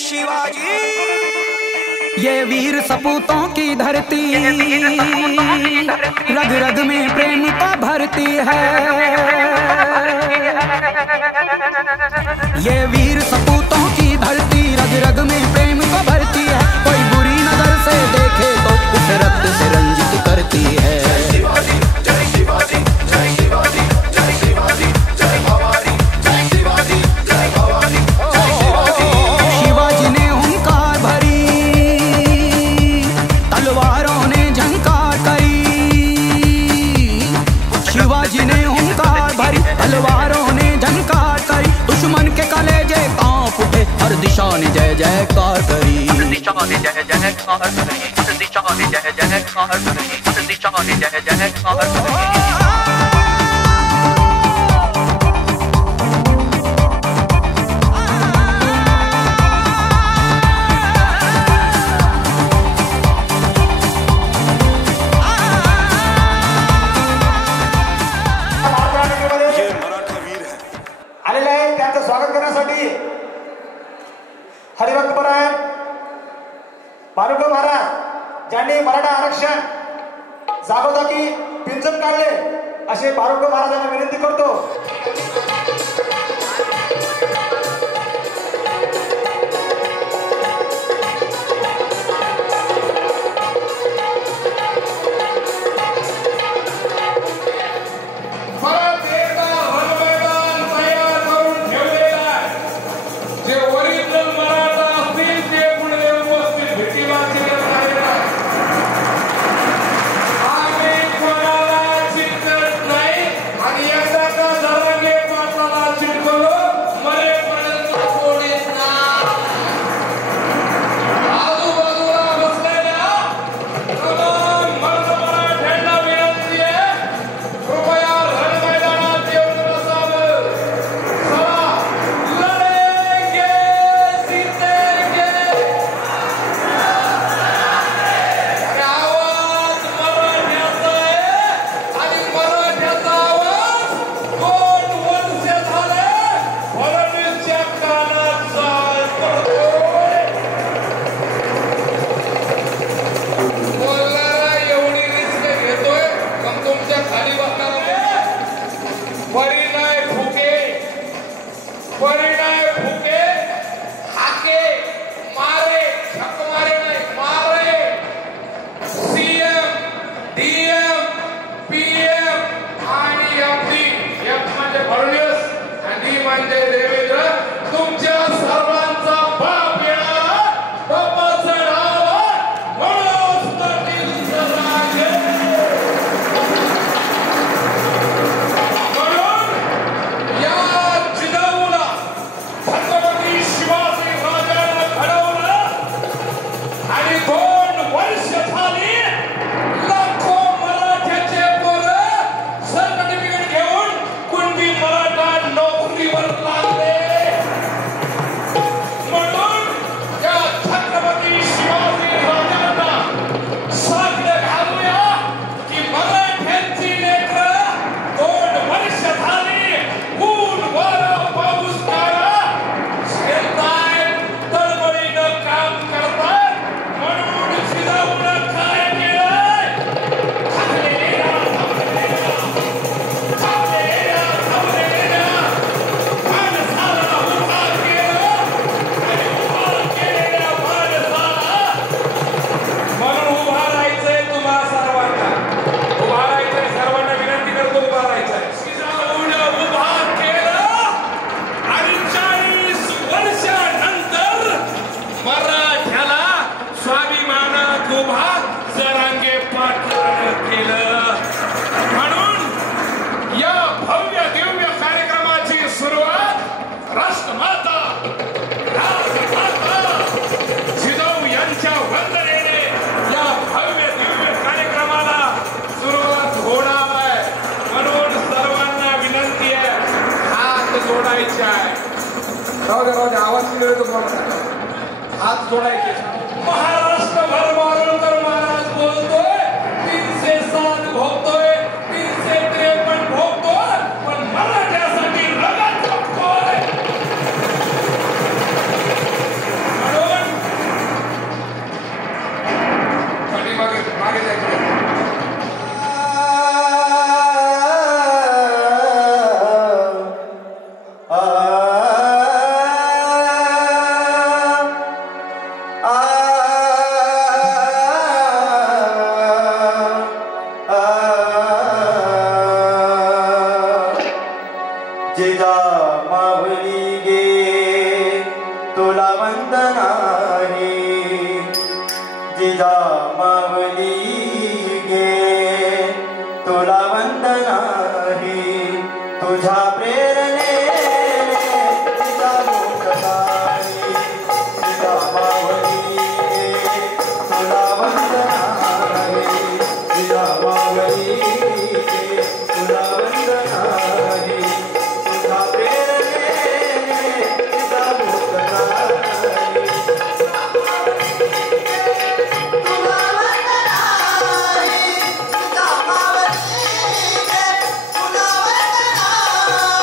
शिवाजी। ये वीर सपूतों की धरती रग रग में प्रेम का भरती है। ये वीर सपूतों की धरती रग रग में प्रेम का भरती है। कोई बुरी नजर से देखे तो उस रक्त से रंजित करती है। शिवाजी ने हुंकार भरी, तलवारों ने झंकार करी। शिवाजी ने हुंकार भरी, तलवारों ने झंकार करी। दुश्मन के कलेजे कांप उठे, हर दिशा ने जय जयकार करी। हर दिशा ने जय जयकार करी, हर दिशा ने जय जयकार करी, हर दिशा ने जय जयकार करी। स्वागत करण्यासाठी हरिभक्तपरायण बाळुंगे महाराज ज्यांनी मराठा आरक्षण जागोजागी पिंजून काढले असे बाळुंगे महाराजांना विनंती करतो। हात जोडायचे महाराष्ट्र भर मारुंकर महाराज बोलतोय 307 भोगतोय 353 भोगतोय पण मराठ्यासाठी रगत भोगतोय। जिजा माऊली गे तुला वंदनाही जिजा माऊली गे तुला वंदनाही तुझ्या प्रेरणे जिजा मोक्षदायी जिजा माऊली गे तुला वंदनाही जिजा माऊली गे तुला वंदनाही तुझ्या प्रेरणे जिजा मोक्षदायी तुला वंदनाही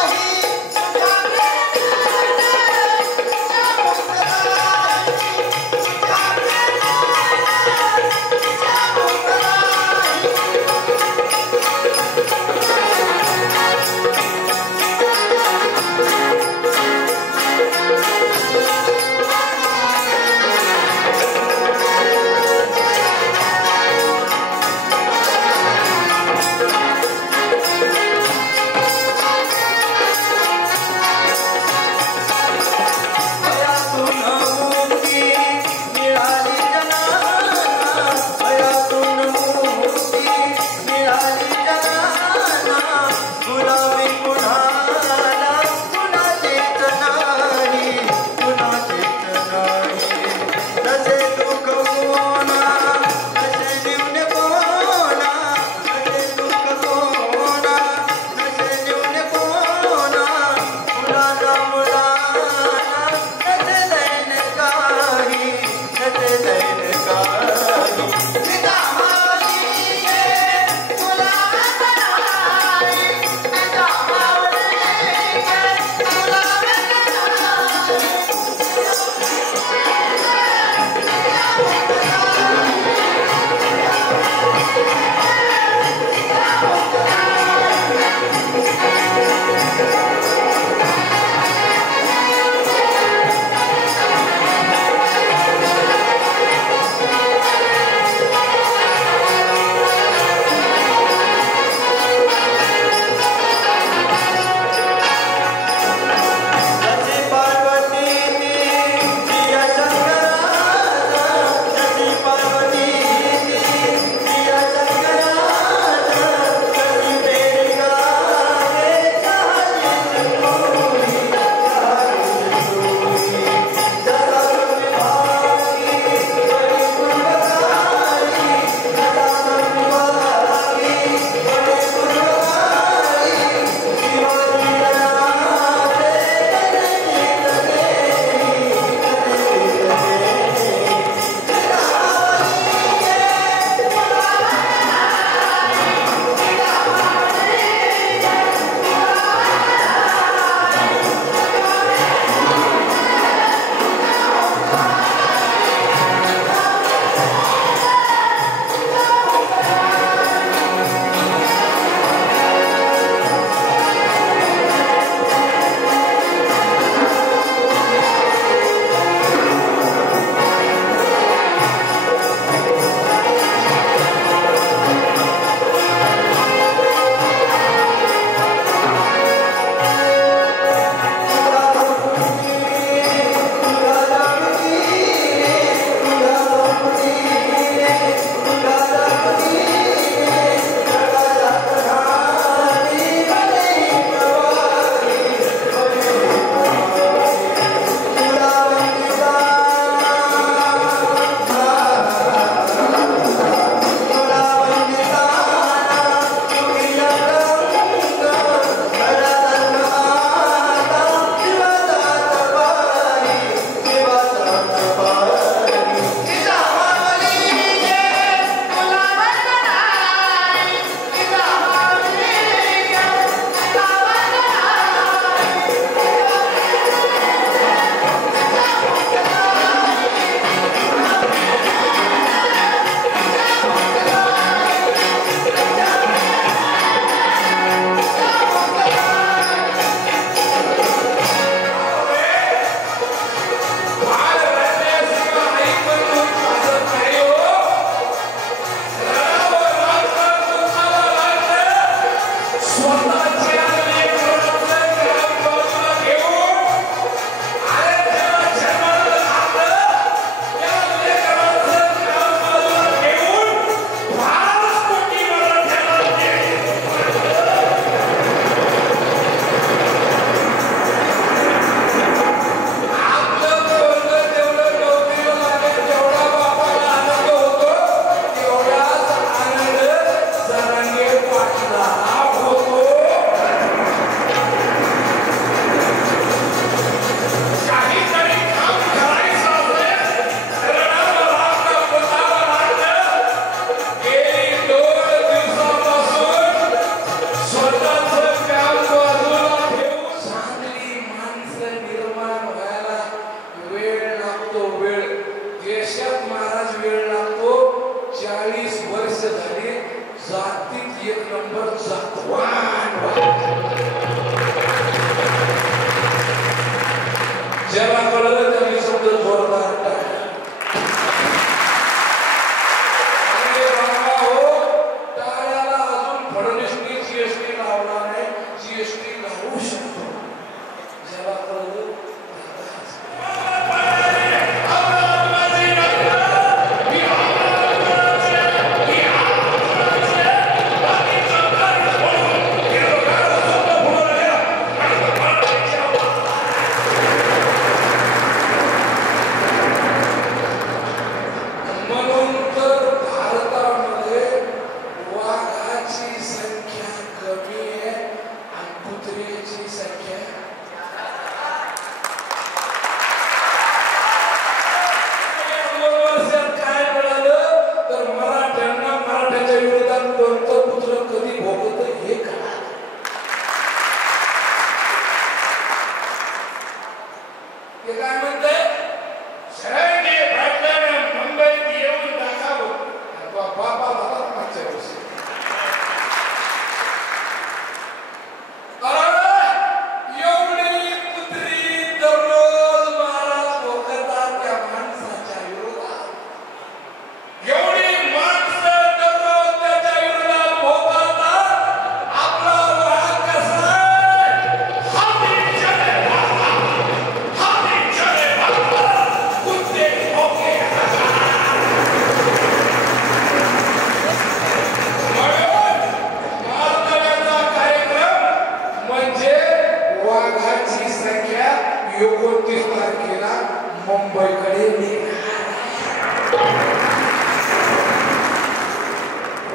मुंबईकडे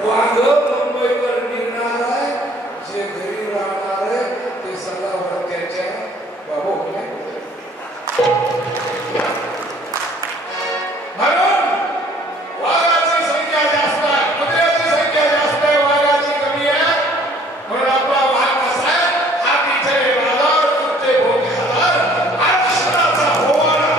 वाघ मुंबईकर निघणार आहे, जे घरी राहणार आहे ते सगळं त्याच्या बाबू म्हणून वाघाची संख्या जास्त आहे, कुत्र्याची संख्या जास्त आहे, वाघाची कमी आहे. म्हणून आपला वाघ कसा आहे, हातीचे बाजार, कुत्रे भोगे हजार, आरक्षणाचा होवाळा.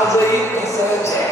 आजही तसंच आहे.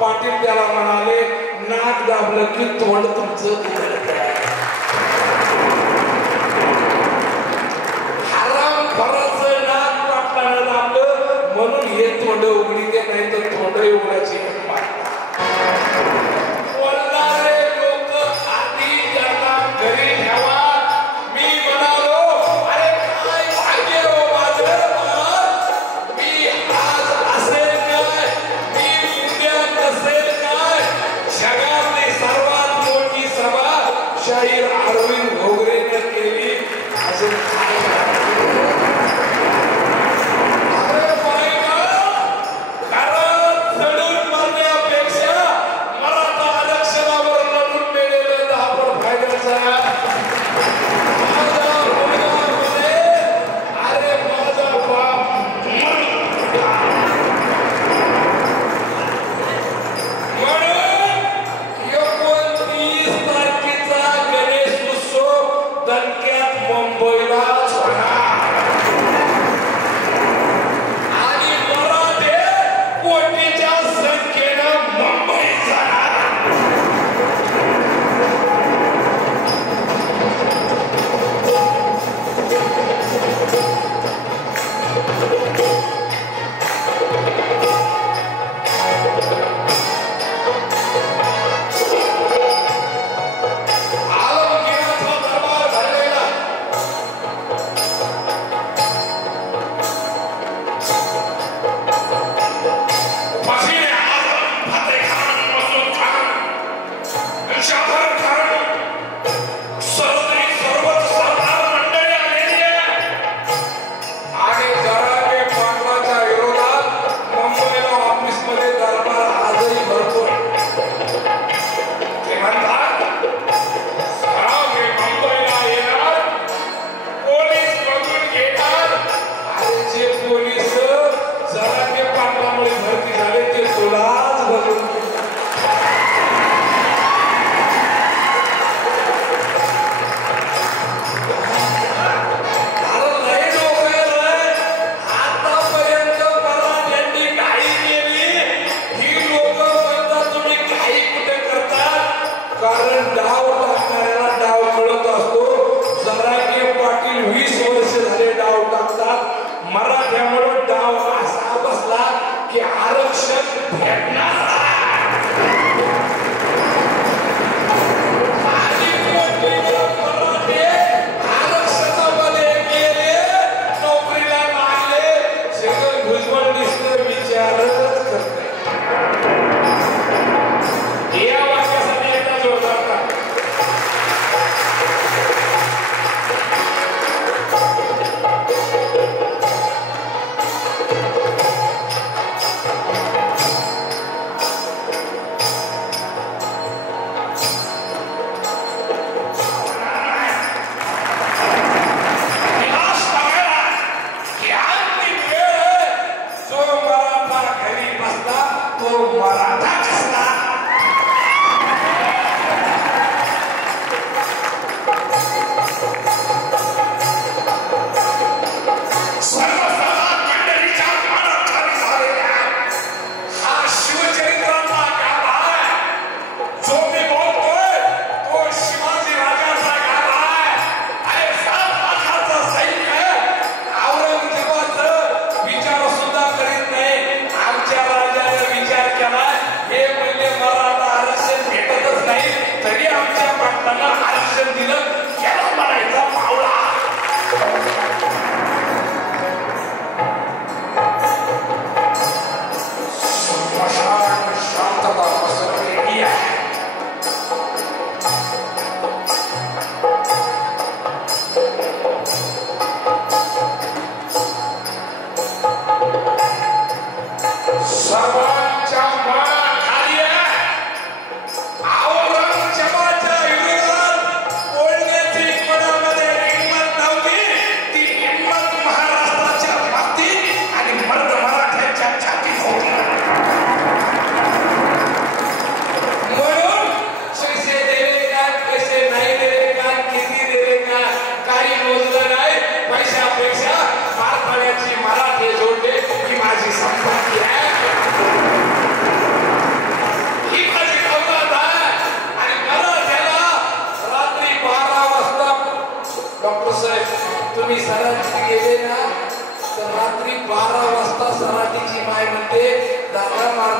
पाटील त्याला म्हणाले नाक दाबलं की तोंड तुमचं हराम खरंच नाक पाटलानं दाबलं म्हणून हे तोंड उघडी ते नाही तर तोंड उघडायची बोलणारे लोक आधी त्यांना घरी ठेवा. मी म्हणालो अरे काय भाग्य हो माझं, मी आज असेल काय, मी उद्या नसेल काय. जगातली सर्वात मोठी सभा शाहीर अरविंद घोगरेने केली. अजून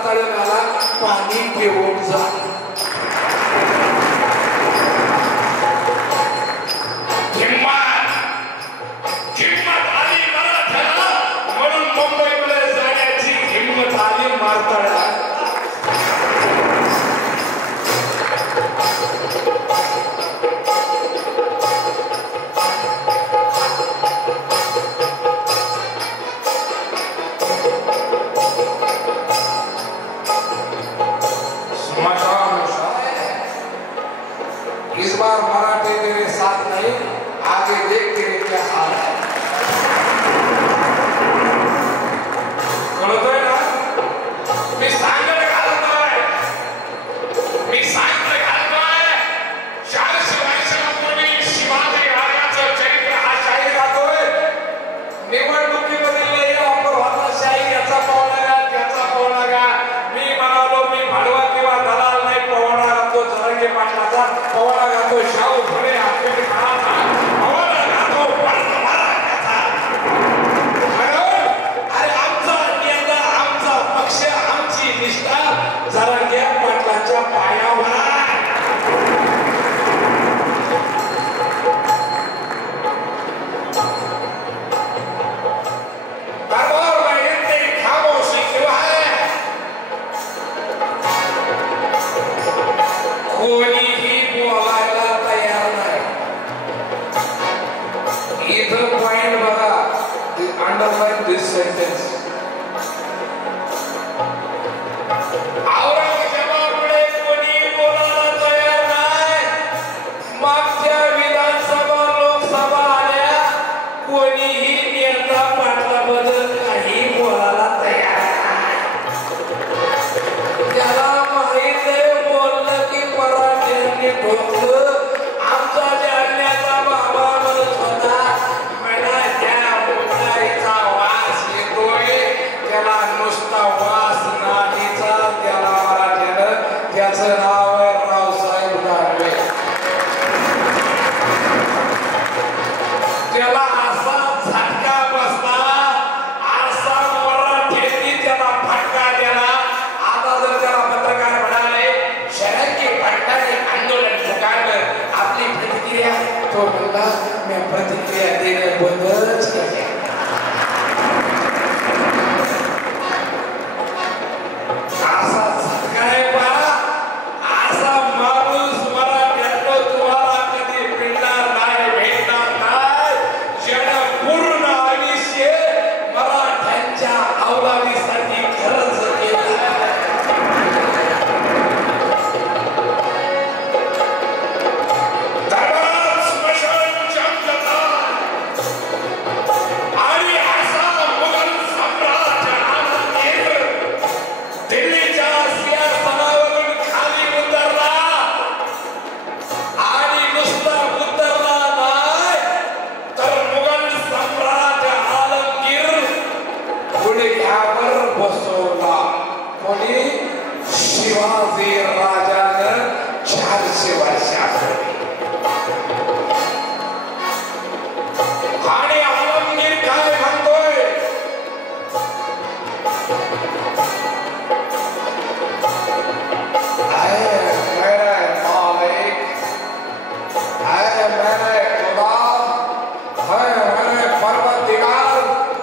तळणाला पाणी पिऊन जा. हिम्मत आली मराठ्याला म्हणून मुंबईकडे जाण्याची हिम्मत आली मारताळ्याला. इस बार मराठे तेरे साथ नहीं, आगे देख तेरे क्या हाल है. कळतोय ना? मी सांगत घालतोय, मी सांगत घालतोय. 400 वर्षांपूर्वी शिवाजी महाराजांचं चरित्र हा शाहीर गातोय. निवडणुकीमध्ये लई वापर होता शाहीर, याचा पावला गा त्याचा पावला गा. मी म्हणालो मी भाडवा किंवा दलाल नाही, पवना गातो जरंगे पाटलाचा पवना गातो शाहू फुले आपले महाराजा पवना गातो मराठ्याचा. अरे आमचा नेता आमचा पक्ष आमची निष्ठा जरंगे पाटलाच्या पायावर आहे. दरबार में इतनी खामोशी क्यों है? कोणीही बोलायला तयार नाही. इथं पॉइंट बघा, अंडरलाइन दिस सेंटेन्स. औरंगजेबापुढे कोणी बोलायला तयार नाही. मागच्या विधानसभा लोकसभा आल्या, कोणीही नेता पाटलाबद्दल काही बोलायला तयार नाही. त्याला माहित आहे बोललं की मराठ्यांनी ठोकलं. आमचा जालन्याचा बाबा म्हणत होता मला त्या मुलाचा वास येतोय, त्याला नुसता वास नाहीचा, त्याला मराठ्यानं त्याचं नाव आहे रावसाहेब दानवे. त्याला असा झटका बसला, असा मराठ्यांनी त्याला फटका दिला. आता जर त्याला पत्रकार म्हणाले शरदजी भट्टाने आंदोलन पुकारलं, आपली प्रतिक्रिया, तो म्हणला मी प्रतिक्रिया देणं बंदच केले. असा झटका आहे पहा. असा माणूस मराठ्यानं तुम्हाला कधी मिळणार नाही, भेटणार नाही. ज्यानं पूर्ण आयुष्य मराठ्यांच्या अवलादीसाठी खर्च केला. दरबार स्मशान चमकता आणि असा मुघल सम्राट औरंगजेब दिल्लीच्या सिंहासनावरून खाली उतरला. आणि नुसता उतरला नाही तर मुघल सम्राट आलमगीर गुडघ्यावर बसवला. कोणी? शिवाजी राजानं 400 वर्षापूर्वी. आणि आलमगीर काय म्हणतोय?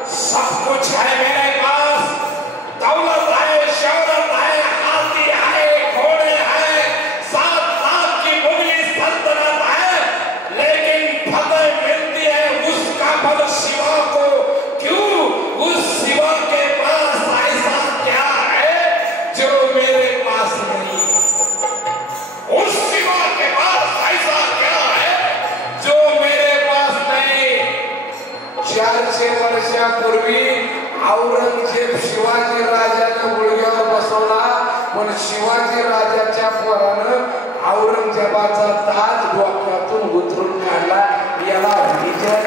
सब कुछ है मेरे पास, दौलत है, शौहरत है, हाथी है, घोड़े हैं, 7 लाख की मुगली सल्तनत है, लेकिन फतेह मिलती है उसका बल शिवा को. क्यों? उस शिवा के पास ऐसा क्या है जो मेरे पास नहीं? उस शिवा के पास ऐसा क्या है जो मेरे पास नहीं? 400 वर्षापूर्वी औरंगजेब शिवाजी राजानं गुडघ्यावर बसवला, पण शिवाजी राजाच्या पोरानं औरंगजेबाचा ताज डोक्यातून उतरून काढला. याला विजय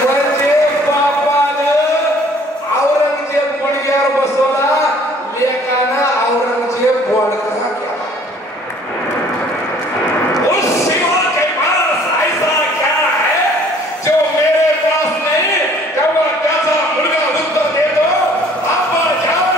म्हणजे बापानं औरंगजेब गुडघ्यावर बसवला, लेकानं औरंगजेब बोलका केला. उस शिवा के पास ऐसा क्या है जो मेरे पास नहीं? तेव्हा त्याचा मुलगा उत्तर देतो, आपा जान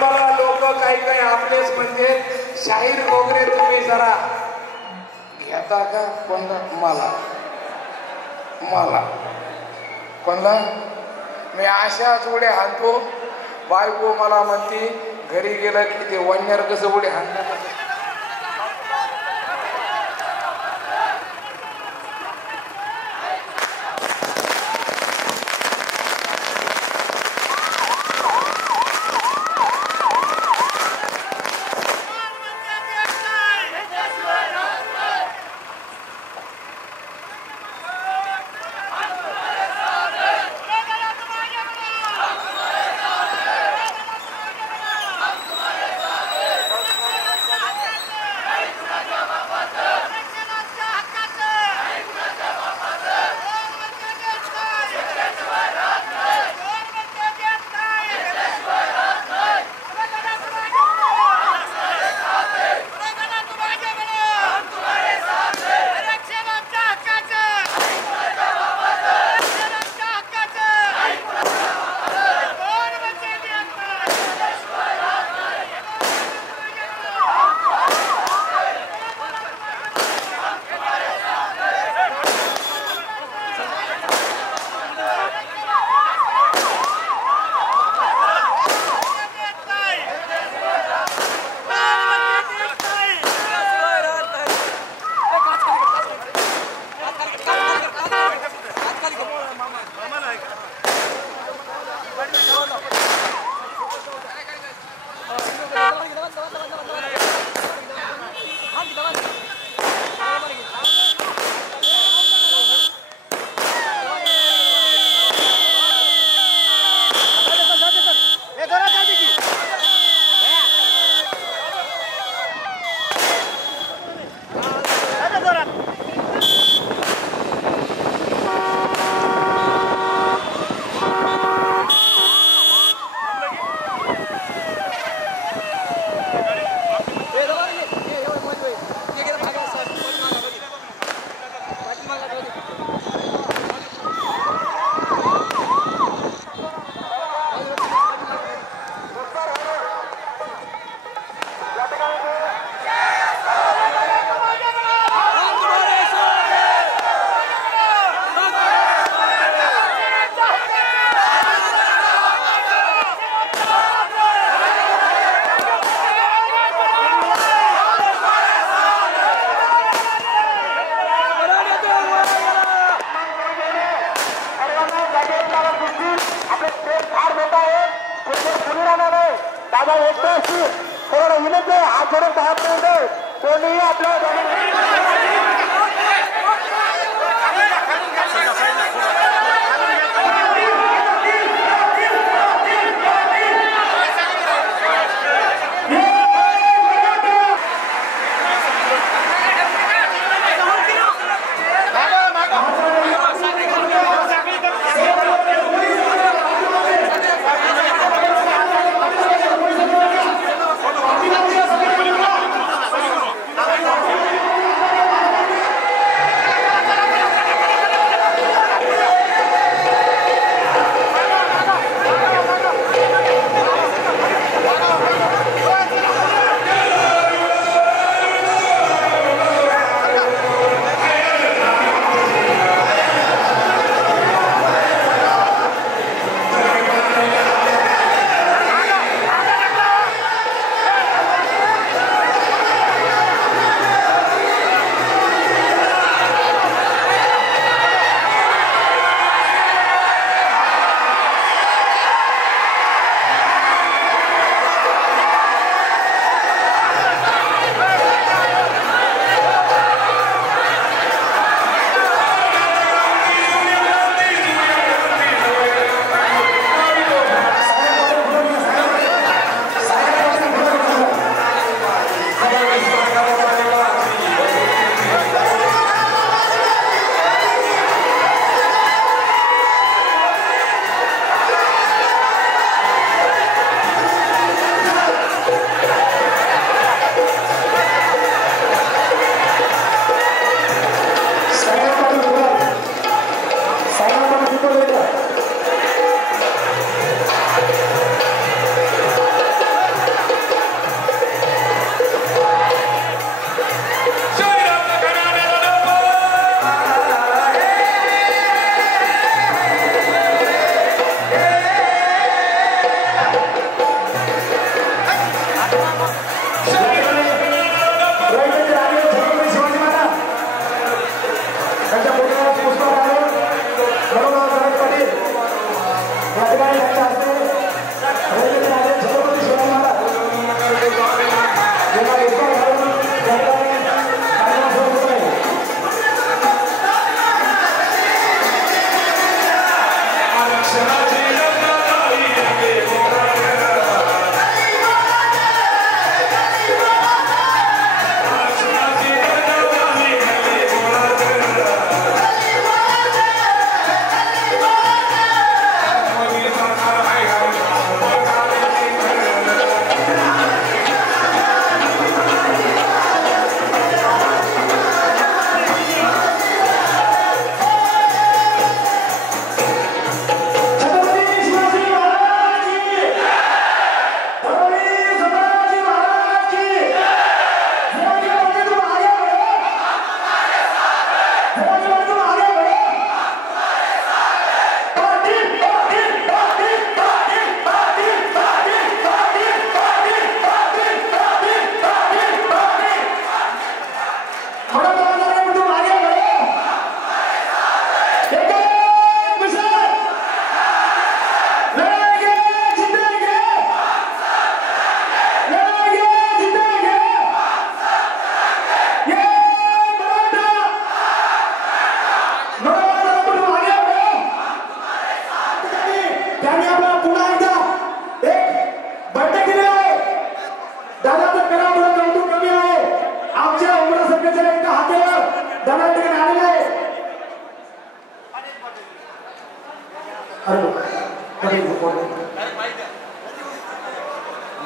मला लोक काही काही आपलेच म्हणजे शाहीर वगैरे तुम्ही जरा घेता का? कोणला? मला कोणला? मी अशाच उड्या हाणतो. बायको मला म्हणते घरी गेलं की ते वन्यार कसं उड्या हाणतात.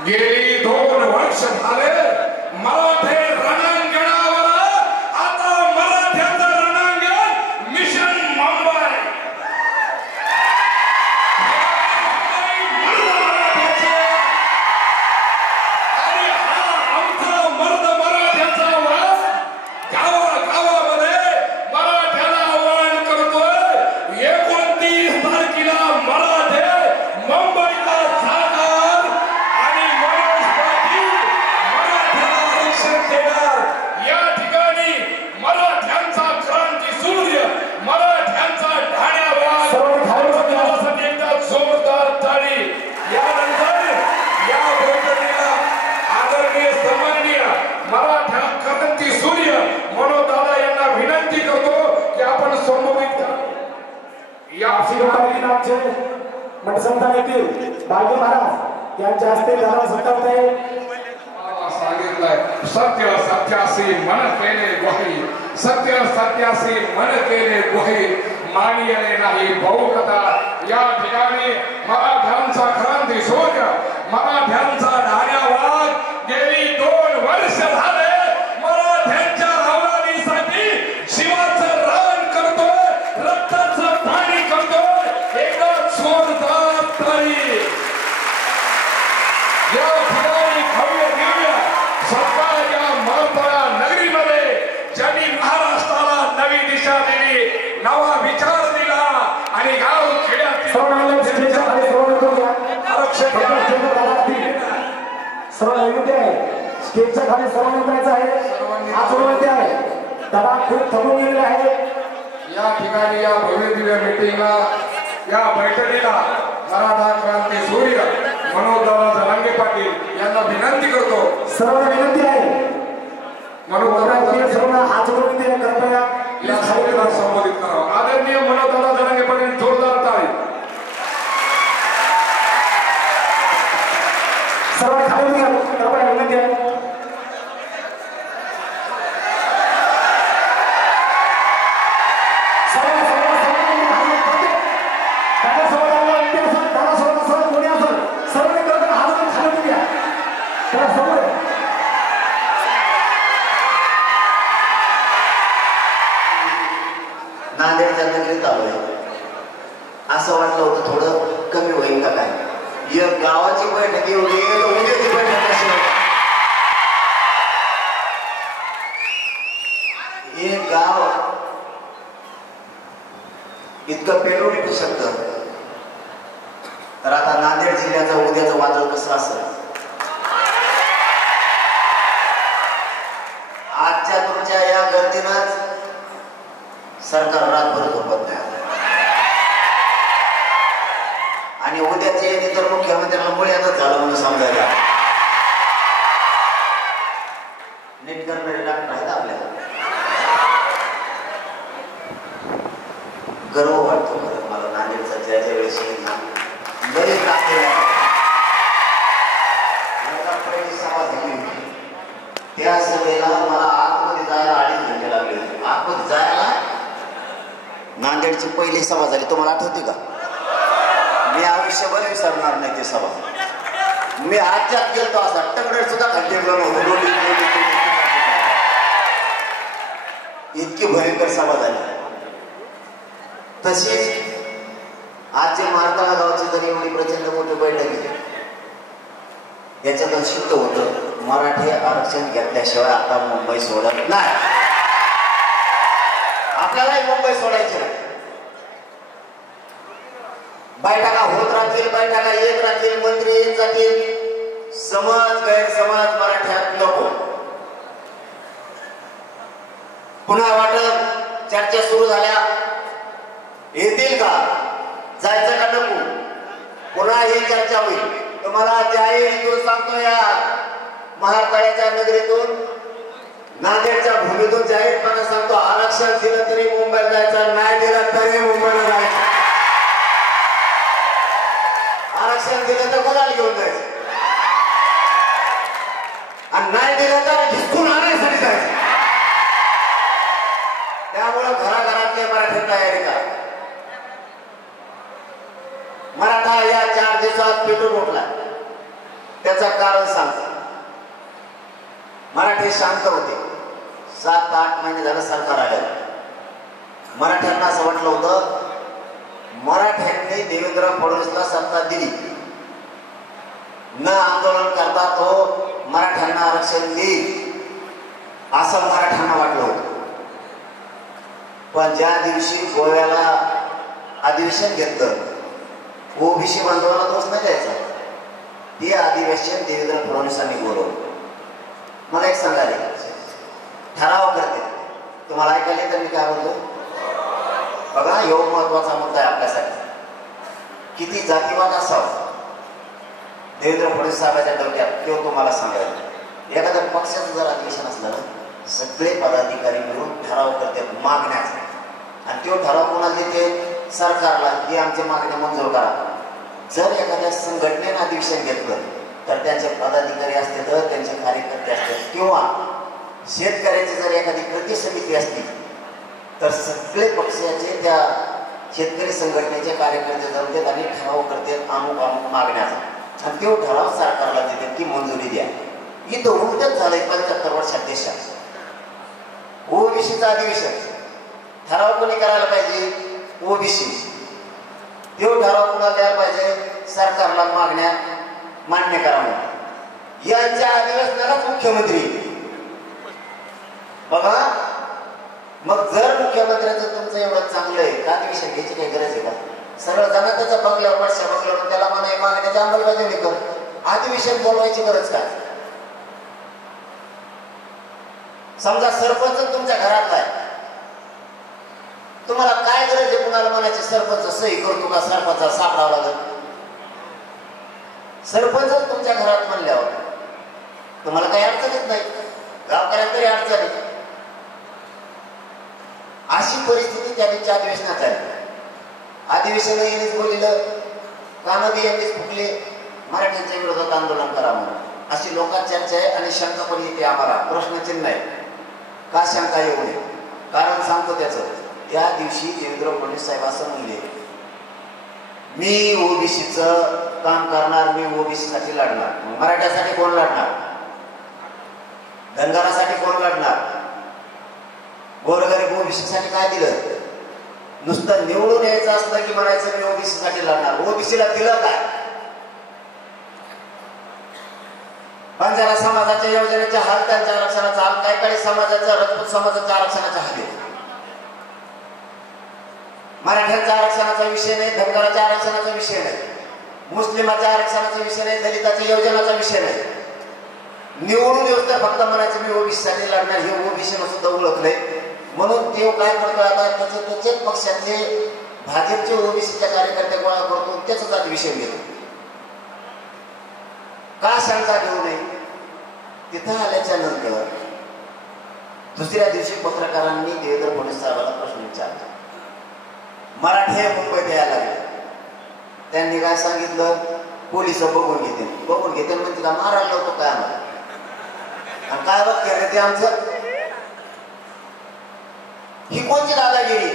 गेली 2 वर्ष झाले मराठे रणांगणावर, आता मराठ्याचं रणांगण मिशन मुंबई. आणि हा आमचा मर्द मराठ्याचा वास गावागावामध्ये मराठ्याला आवाहन करतोय. 29 तारखेला मराठे मुंबईला जाणार आणि मनोज पाटील मराठ्याला आरक्षण देणार. या ठिकाणी मराठ्यांचा क्रांती सूर्य, मराठ्यांचा ढाण्यावाद त्यासाठी एकदा जोरदार ताली. यानंतर या बैठकीला आदरणीय सन्माननीय मराठा क्रांती सूर्य मनोज दादा यांना विनंती करतो की आपण संबोधित करा. या आमचे मठसंतान येथील बाळगे महाराज यांच्या हस्ते गाणं संकल्प आहे. सांगितलंय सत्य सत्यासी मन केले ग्वाही, सत्य सत्यासी मन केले ग्वाही, मानियले नाही बहुकथा. या ठिकाणी मराठ्यांचा क्रांती सूर्य, मराठ्यांचा ढाण्यावाद गेली 2 वर्ष झाले मराठ्यांच्या अवलादीसाठी शिवाचं रान करतोय, रक्ताचं पाणी करतोय. एकदा जोरदार ताली. या ठिकाणी भव्य दिव्य सत्कार या मराठवाडा नगरीमध्ये ज्यांनी महाराष्ट्राला नवी दिशा दिली, नवा विचार दिला आणि गाव खेड्यातील सर्व नैवेद्य आहे. स्टेजच्या खाली सर्व नोंदवायचं आहे. हा सोडवायचे आहे. दादा खूप थकून गेलेले आहे. या ठिकाणी या भव्य दिव्य मीटिंगला, या बैठकीला मराठा क्रांती सूर्य मनोज दादा जरांगे पाटील यांना विनंती करतो. सर्व विनंती आहे. मनोज दादा सर्व हात जोडून ते कृपया या सभेला संबोधित करावं. आदरणीय मनोज दादा जरांगे पाटील जोरदार टाळी. सर्व खाली घ्या. कृपया विनंती आहे. नांदेडच्या नगरीत आलोय. असं वाटलं होतं थोडं कमी होईल का काय. या गावाची बैठक एवढी उद्याची बैठक कशी होती. हे गाव इतकं पेलोड विकू शकतं, तर आता नांदेड जिल्ह्याचं उद्याचं वादळ कसं असेल. आजच्या तुमच्या या गर्दीनंच सरकार रातभर झोपत नाही. आणि उद्याचे तर मुख्यमंत्र्यांना मुळ्यातच झालं म्हणून समजायला. नीट करणारे डॉक्टर आहेत आपल्याला. गर्व वाटतो खरं मला नांदेडचा. ज्याच्या वेळेस लई पहिली सभा झाली होती त्या सभेला मला आतमध्ये जायला 2.5 घंटे लागले होते. आतमध्ये जायला नांदेडची पहिली सभा झाली. तुम्हाला आठवते का. मी आयुष्यभर विसरणार नाही ती सभा. मी आजच्यात गेलतो असा टगडे सुद्धा खड्डे नव्हतो. इतकी भयंकर सभा झाली. तशीच आजचे मारताळा गावची जरी एवढी प्रचंड मोठी बैठक घेतली, याच्यातून सिद्ध होतं मराठी आरक्षण घेतल्याशिवाय आता मुंबई सोडत नाही. आपल्यालाही मुंबई सोडायची नाही. बैठका होत राहतील, बैठका येत राहतील, मंत्री येत जातील. समज गैरसमज मराठ्यात नको. पुन्हा वाटत चर्चा सुरू झाल्या येतील का, जायचं का नको, पुन्हा ही चर्चा होईल. तुम्हाला जाहीर इथून सांगतो, या महाराष्ट्राच्या नगरीतून नांदेडच्या भूमीतून जाहीरपणे सांगतो, आरक्षण दिलं तरी मुंबईला जायचं, नाही दिलं तरी मुंबईला जायचं. आरक्षण दिलं तर गुलाल घेऊन जायचं आणि नाही दिलं तर हिसकून आणण्यासाठी जायचं. त्यामुळं घराघरातले मराठी तयारी करा. मराठा या मराठी शांत होते. 7-8 महिने झालं सरकार आलं. मराठ्यांना असं वाटलं होतं मराठ्यांनी देवेंद्र फडणवीसला सत्ता दिली, न आंदोलन करता तो मराठ्यांना आरक्षण देईल असं मराठ्यांना वाटलं होतं. पण ज्या दिवशी गोव्याला अधिवेशन घेतलं ओबीसी बांधवांना दोष नाही द्यायचा. ते अधिवेशन देवेंद्र फडणवीसांनी बोलवलं. मला एक सांगायला ठराव करते तुम्हाला ऐकायला तर मी काय बोलतो बघा. योग महत्वाचा मुद्दा आहे आपल्यासाठी. किती जातीवाद असावा देवेंद्र फडणवीस साहेबांच्या डोक्यात किंवा तुम्हाला सांगायला. एखाद्या पक्षाचं जर अधिवेशन असलं ना सगळे पदाधिकारी मिळून ठराव करतात मागण्याचा, आणि तो ठराव कोणाला देते सरकारला ही आमची मागणी मंजूर करा. जर एखाद्या संघटनेनं अधिवेशन घेतलं तर त्यांचे पदाधिकारी असते तर त्यांचे कार्यकर्ते असतात किंवा शेतकऱ्याची जर एखादी कृती समिती असती तर सगळे पक्षाचे त्या शेतकरी संघटनेचे कार्यकर्ते जमतात आणि ठराव करतात अमुक अमुक मागण्याचा, आणि तो ठराव सरकारला देतात की मंजुरी द्या. इथं उलटच झालंय 75 वर्षात देशात. ओबीसीचं अधिवेशन ठराव कोणी करायला पाहिजे ओबीसी. तो ठराव कोणाला द्यायला पाहिजे सरकारला मागण्या मान्य करावं. यांच्या अधिवेशनालाच मुख्यमंत्री बघा. मग जर मुख्यमंत्र्यांचं तुमचं एवढं चांगलं आहे का अधिवेशन घ्यायची काही गरज आहे का? सरळ जाणार त्याचा बंगल्यावर वर्षा बंगल्यावर त्याला म्हणा मागण्याची अंमलबजावणी कर. अधिवेशन बोलवायची गरज काय? समजा सरपंच तुमच्या घरातला आहे, तुम्हाला काय गरज आहे कुणाला म्हणायची सरपंच सही करतो का सरपंच सापडावं लागत? सरपंच तुमच्या घरात म्हणल्यावर तुम्हाला काही अडचण येत नाही, गावकऱ्यांना तरी अडचण आहे. अशी परिस्थिती त्या दिवशी अधिवेशनात आहे. अधिवेशन यांनीच बोललेलं, कानबी यांनीच फुकले मराठ्यांच्या विरोधात आंदोलन करा म्हणून. अशी लोकांत चर्चा आहे आणि शंका पण येते आम्हाला. प्रश्नचिन्ह आहे का शंका येऊ नये? कारण सांगतो त्याचं. त्या दिवशी देवेंद्र फडणवीस साहेब असं म्हणले मी ओबीसीचं काम करणार, मी ओबीसी साठी लढणार. मराठ्यासाठी कोण लढणार? धनगरासाठी कोण लढणार? गोरगरीब ओबीसी साठी काय दिलं? नुसतं निवडून यायचं असलं की म्हणायचं मी ओबीसी साठी लढणार. ओबीसीला दिलं काय? बंजारा समाजाच्या योजनेच्या हाल, त्यांच्या आरक्षणाचा हाल, काही काही समाजाच्या राजपूत समाजाच्या आरक्षणाचा हाल आहे. मराठ्यांच्या आरक्षणाचा विषय नाही, धनगराच्या आरक्षणाचा विषय नाही, मुस्लिमाच्या आरक्षणाचा विषय नाही, दलिताच्या योजनाचा विषय नाही. निवडून येऊन तर फक्त म्हणायचं मी ओबीसी साठी लढणार. हे ओबीसीनं सुद्धा ओळखलंय. म्हणून ते काय करतो आता त्याच्याच पक्षातले भाजपचे ओबीसीच्या कार्यकर्ते गोळा करतो, त्याचाच अधिवेशन घेतो. का शंका घेऊ नये? तिथं आल्याच्या नंतर दुसऱ्या दिवशी पत्रकारांनी देवेंद्र फडणवीस साहेबांना प्रश्न विचारला. मराठे मुंबईत यायला लागले. त्यांनी काय सांगितलं? पोलिस बघून घेते म्हणजे का मारायला होतो काय आम्हाला? आणि काय बघते ते आमचं? ही कोणची दादागिरी?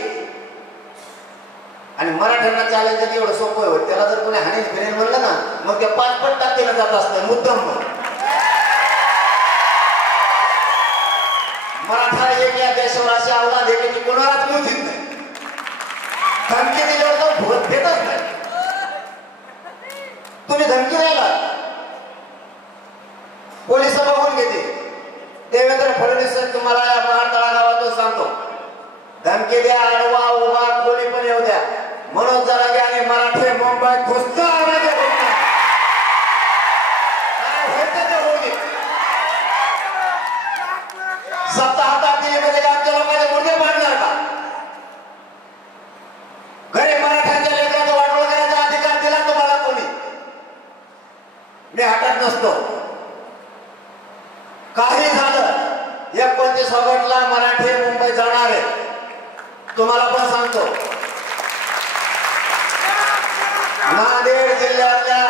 आणि मराठ्यांना चॅलेंज एवढं सोपं होत. त्याला जर कोणी हाणेल फिरेल म्हणलं ना मग ते 5 पट टाकले जात असतं मुद्दाम. मराठा एक या देशावर अशी अवलाद आहे की कोणालाच मोठीत नाही. धमकी दिल्यावर तर भूत भेटत नाही. तुम्ही धमकी द्यायला पोलिस बघून घेते. देवेंद्र फडणवीस तुम्हाला या महाराष्ट्र गावातून सांगतो, धमकी द्या, अडवा उभा कोणी पण येऊ द्या, मनोज जरांगे आणि मराठे मुंबईत घुसता सत्ता हातात दिली म्हणजे आमच्या लोकांचे मुद्दे मांडणार का? घरी मराठ्यांच्या लेकराचं वाटोळ करायचा अधिकार दिला तुम्हाला कोणी? मी हटत नसतो. काही झालं 29 ऑगस्टला मराठे मुंबई जाणार आहे. तुम्हाला पण सांगतो, नांदेड जिल्ह्यातल्या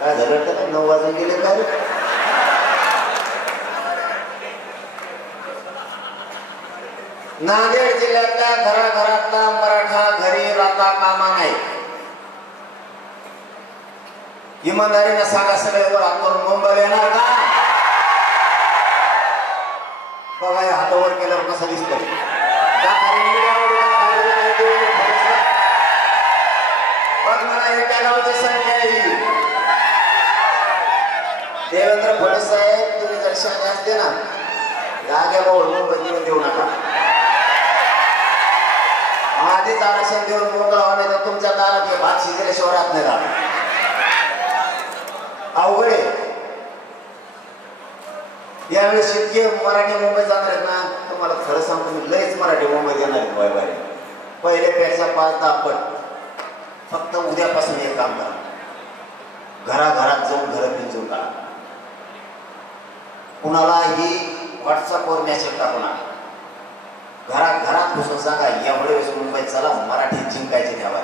काय झालं तर 9 वाजून गेले काय? नांदेड जिल्ह्यातल्या घराघरातला मराठा घरी राहता कामा नाही. इमानदारीने सांगा सगळे वर करून मुंबईला येणार का? बघा या हातावर केल्यावर कसं दिसतंय. बघ मला एका गावची संख्या आहे. देवेंद्र फडणवीस साहेब तुम्ही जर शाळे असते ना जाग्या भाऊ मुंबई देऊ नका. आधीच आरक्षण देऊन मोकळा होणे तर तुमच्या दारात भात शिजल्याशिवाय राहत नाही राहत. अवघड आहे. यावेळेस इतके मराठी मुंबई जाणार आहेत ना तुम्हाला खरं सांगतो मी लयच मराठी मुंबई येणार आहेत बाहेर. पहिल्यापेक्षा 5-10 पट. फक्त उद्यापासून एक काम करा. घराघरात जाऊन घर पिंजून काढा. कुणालाही व्हॉट्सअपवर मेसेज टाकू नका. घरात घुसून सांगा एवढ्या वेळेस मुंबईत चला मराठी जिंकायचे त्यावर.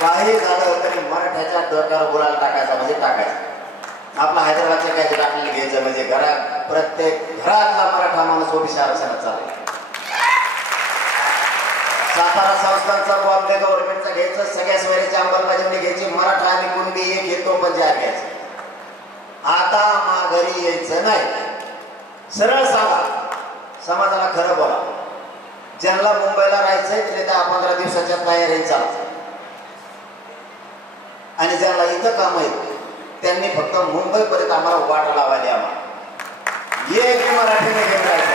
काही झालं तरी मराठ्याच्या डोक्यावर गुलाल टाकायचा म्हणजे टाकायचा. आपला हैदराबादच्या काय टाकलेलं घ्यायचं म्हणजे प्रत्येक घरातला मराठा माणूस ओबीसी आरक्षणात चालला. सातारा संस्थांचा बॉम्बे गव्हर्नमेंटचा घ्यायचं. सगळ्या सोयरीची अंमलबजावणी घ्यायची. मराठा आणि कुणबी एक घेतो पण जाहीर घ्यायचं. आता माघारी यायचं नाही. सरळ सांगा. समाजाला खरं बोला. ज्यांना मुंबईला राहायचंय तरी 10-15 दिवसाच्या तयारी चालत. आणि ज्यांना इथं काम आहेत त्यांनी फक्त मुंबईपर्यंत आम्हाला वाट लावायला आम्हाला एक मराठीने घेऊन जायचं.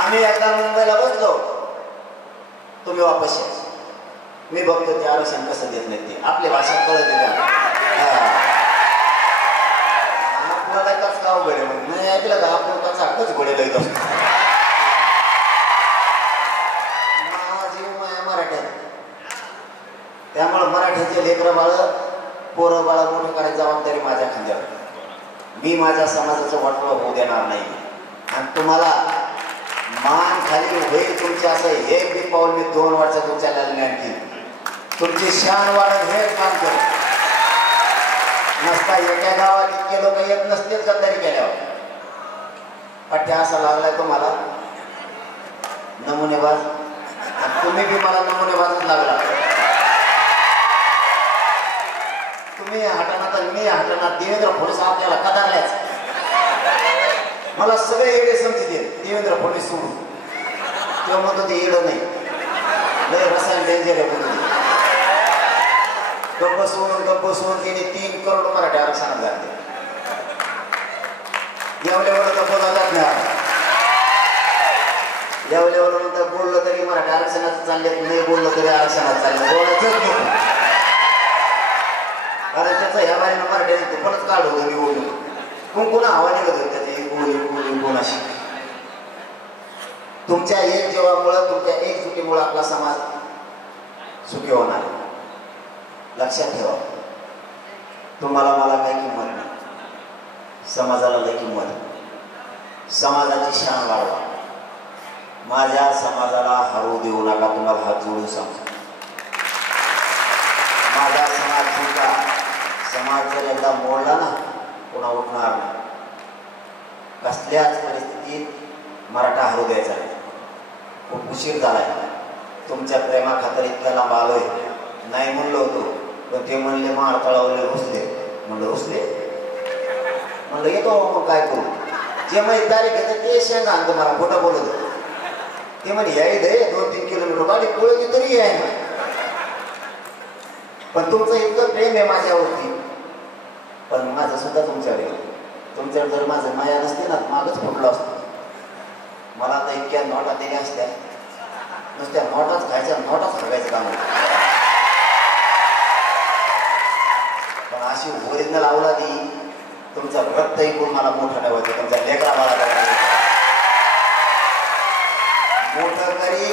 आम्ही एकदा मुंबईला बसलो तुम्ही वापस या. मी बघतो ते आरक्षण कसं देत नाही ते. आपली भाषा कळत आपल्याला कच गाव घडे म्हणून नाही ऐकलं का आपण कच हक्कच घोडेला येत असतो. माझी मराठ्यात त्यामुळं मराठीचे लेकरं बाळ पोरं बाळ मोठं करायची जबाबदारी माझ्या खांद्यावर. मी माझ्या समाजाचं वाटोळं होऊ देणार नाही. आणि तुम्हाला मान खाली होईल तुमची असं एक बी पाऊल मी 2 वर्षात तुमच्या लागले. आणखी तुमची शान वाढत हेच काम करत नसता. एका गावात इतके लोक येत नसतेच गद्दारी केल्यावर. पट्ट्या असा लागलाय तुम्हाला नमुनेबाज. तुम्ही बी मला नमुनेबाजच लागला. तुम्ही हटणार तर मी हटणार. देवेंद्र फडणवीस आपल्याला कदारल्याच. मला सगळे येडे समजते देवेंद्र फडणवीस सोडून. तेव्हा म्हणतो ते येडं नाही लय रसायन डेंजर आहे म्हणतो. गप्प बसवून तिने 3 करोड मराठी आरक्षणात घातले. एवढ्यावर तर बोला जात नाही. एवढ्यावर नंतर बोललं तरी मराठी आरक्षणात चालले नाही बोललं तरी आरक्षणात चालले. बोलायचंच नको. कारण त्याचा ह्या बारीनं मराठी पणच काढ होतं निवडून कोणा हवा निघत होत त्याची कोणाशी. तुमच्या एक जेव्हामुळं तुमच्या एकजुटीमुळं आपला समाज सुखी होणार. लक्षात ठेवा. तुम्हाला मला काही किंमत नाही. समाजाला लई किंमत. समाजाची शान वाढवा. माझ्या समाजाला हरू देऊ नका. तुम्हाला हात जोडून सांगतो. माझा समाज तुमचा समाज जर एकदा मोडला ना पुन्हा उठणार नाही. कसल्याच परिस्थितीत मराठा हरू द्यायचा नाही. खूप उशीर झालाय. तुमच्या प्रेमाखातर इतक्या लांब आलोय. नाही म्हणलो होतो पण ते म्हणले माळतळावले रुसले. म्हणलं रुसले म्हणलं येतो मग काय करू. जे माहिती तारीख घेतं ते शेंगा आणतो. मला खोटं बोलत ते म्हणे याय दे 2-3 किलोमीटर गाडी पोळी तरी याय ना. पण तुमचं इतकं प्रेम आहे माझ्यावरती. पण माझं सुद्धा तुमच्याकडे. तुमच्याकडे जर माझं माया नसते ना मागच फुटलं असतं. मला तर इतक्या नोटा दिल्या असत्या नुसत्या नोटाच खायच्या नोटाच खायचं काम होतं. पण अशी ओरिजिनल अवलादी तुमचं रक्त ऐकून मला मोठं नाही होतं. तुमच्या लेकरा बाळाला मोठं करी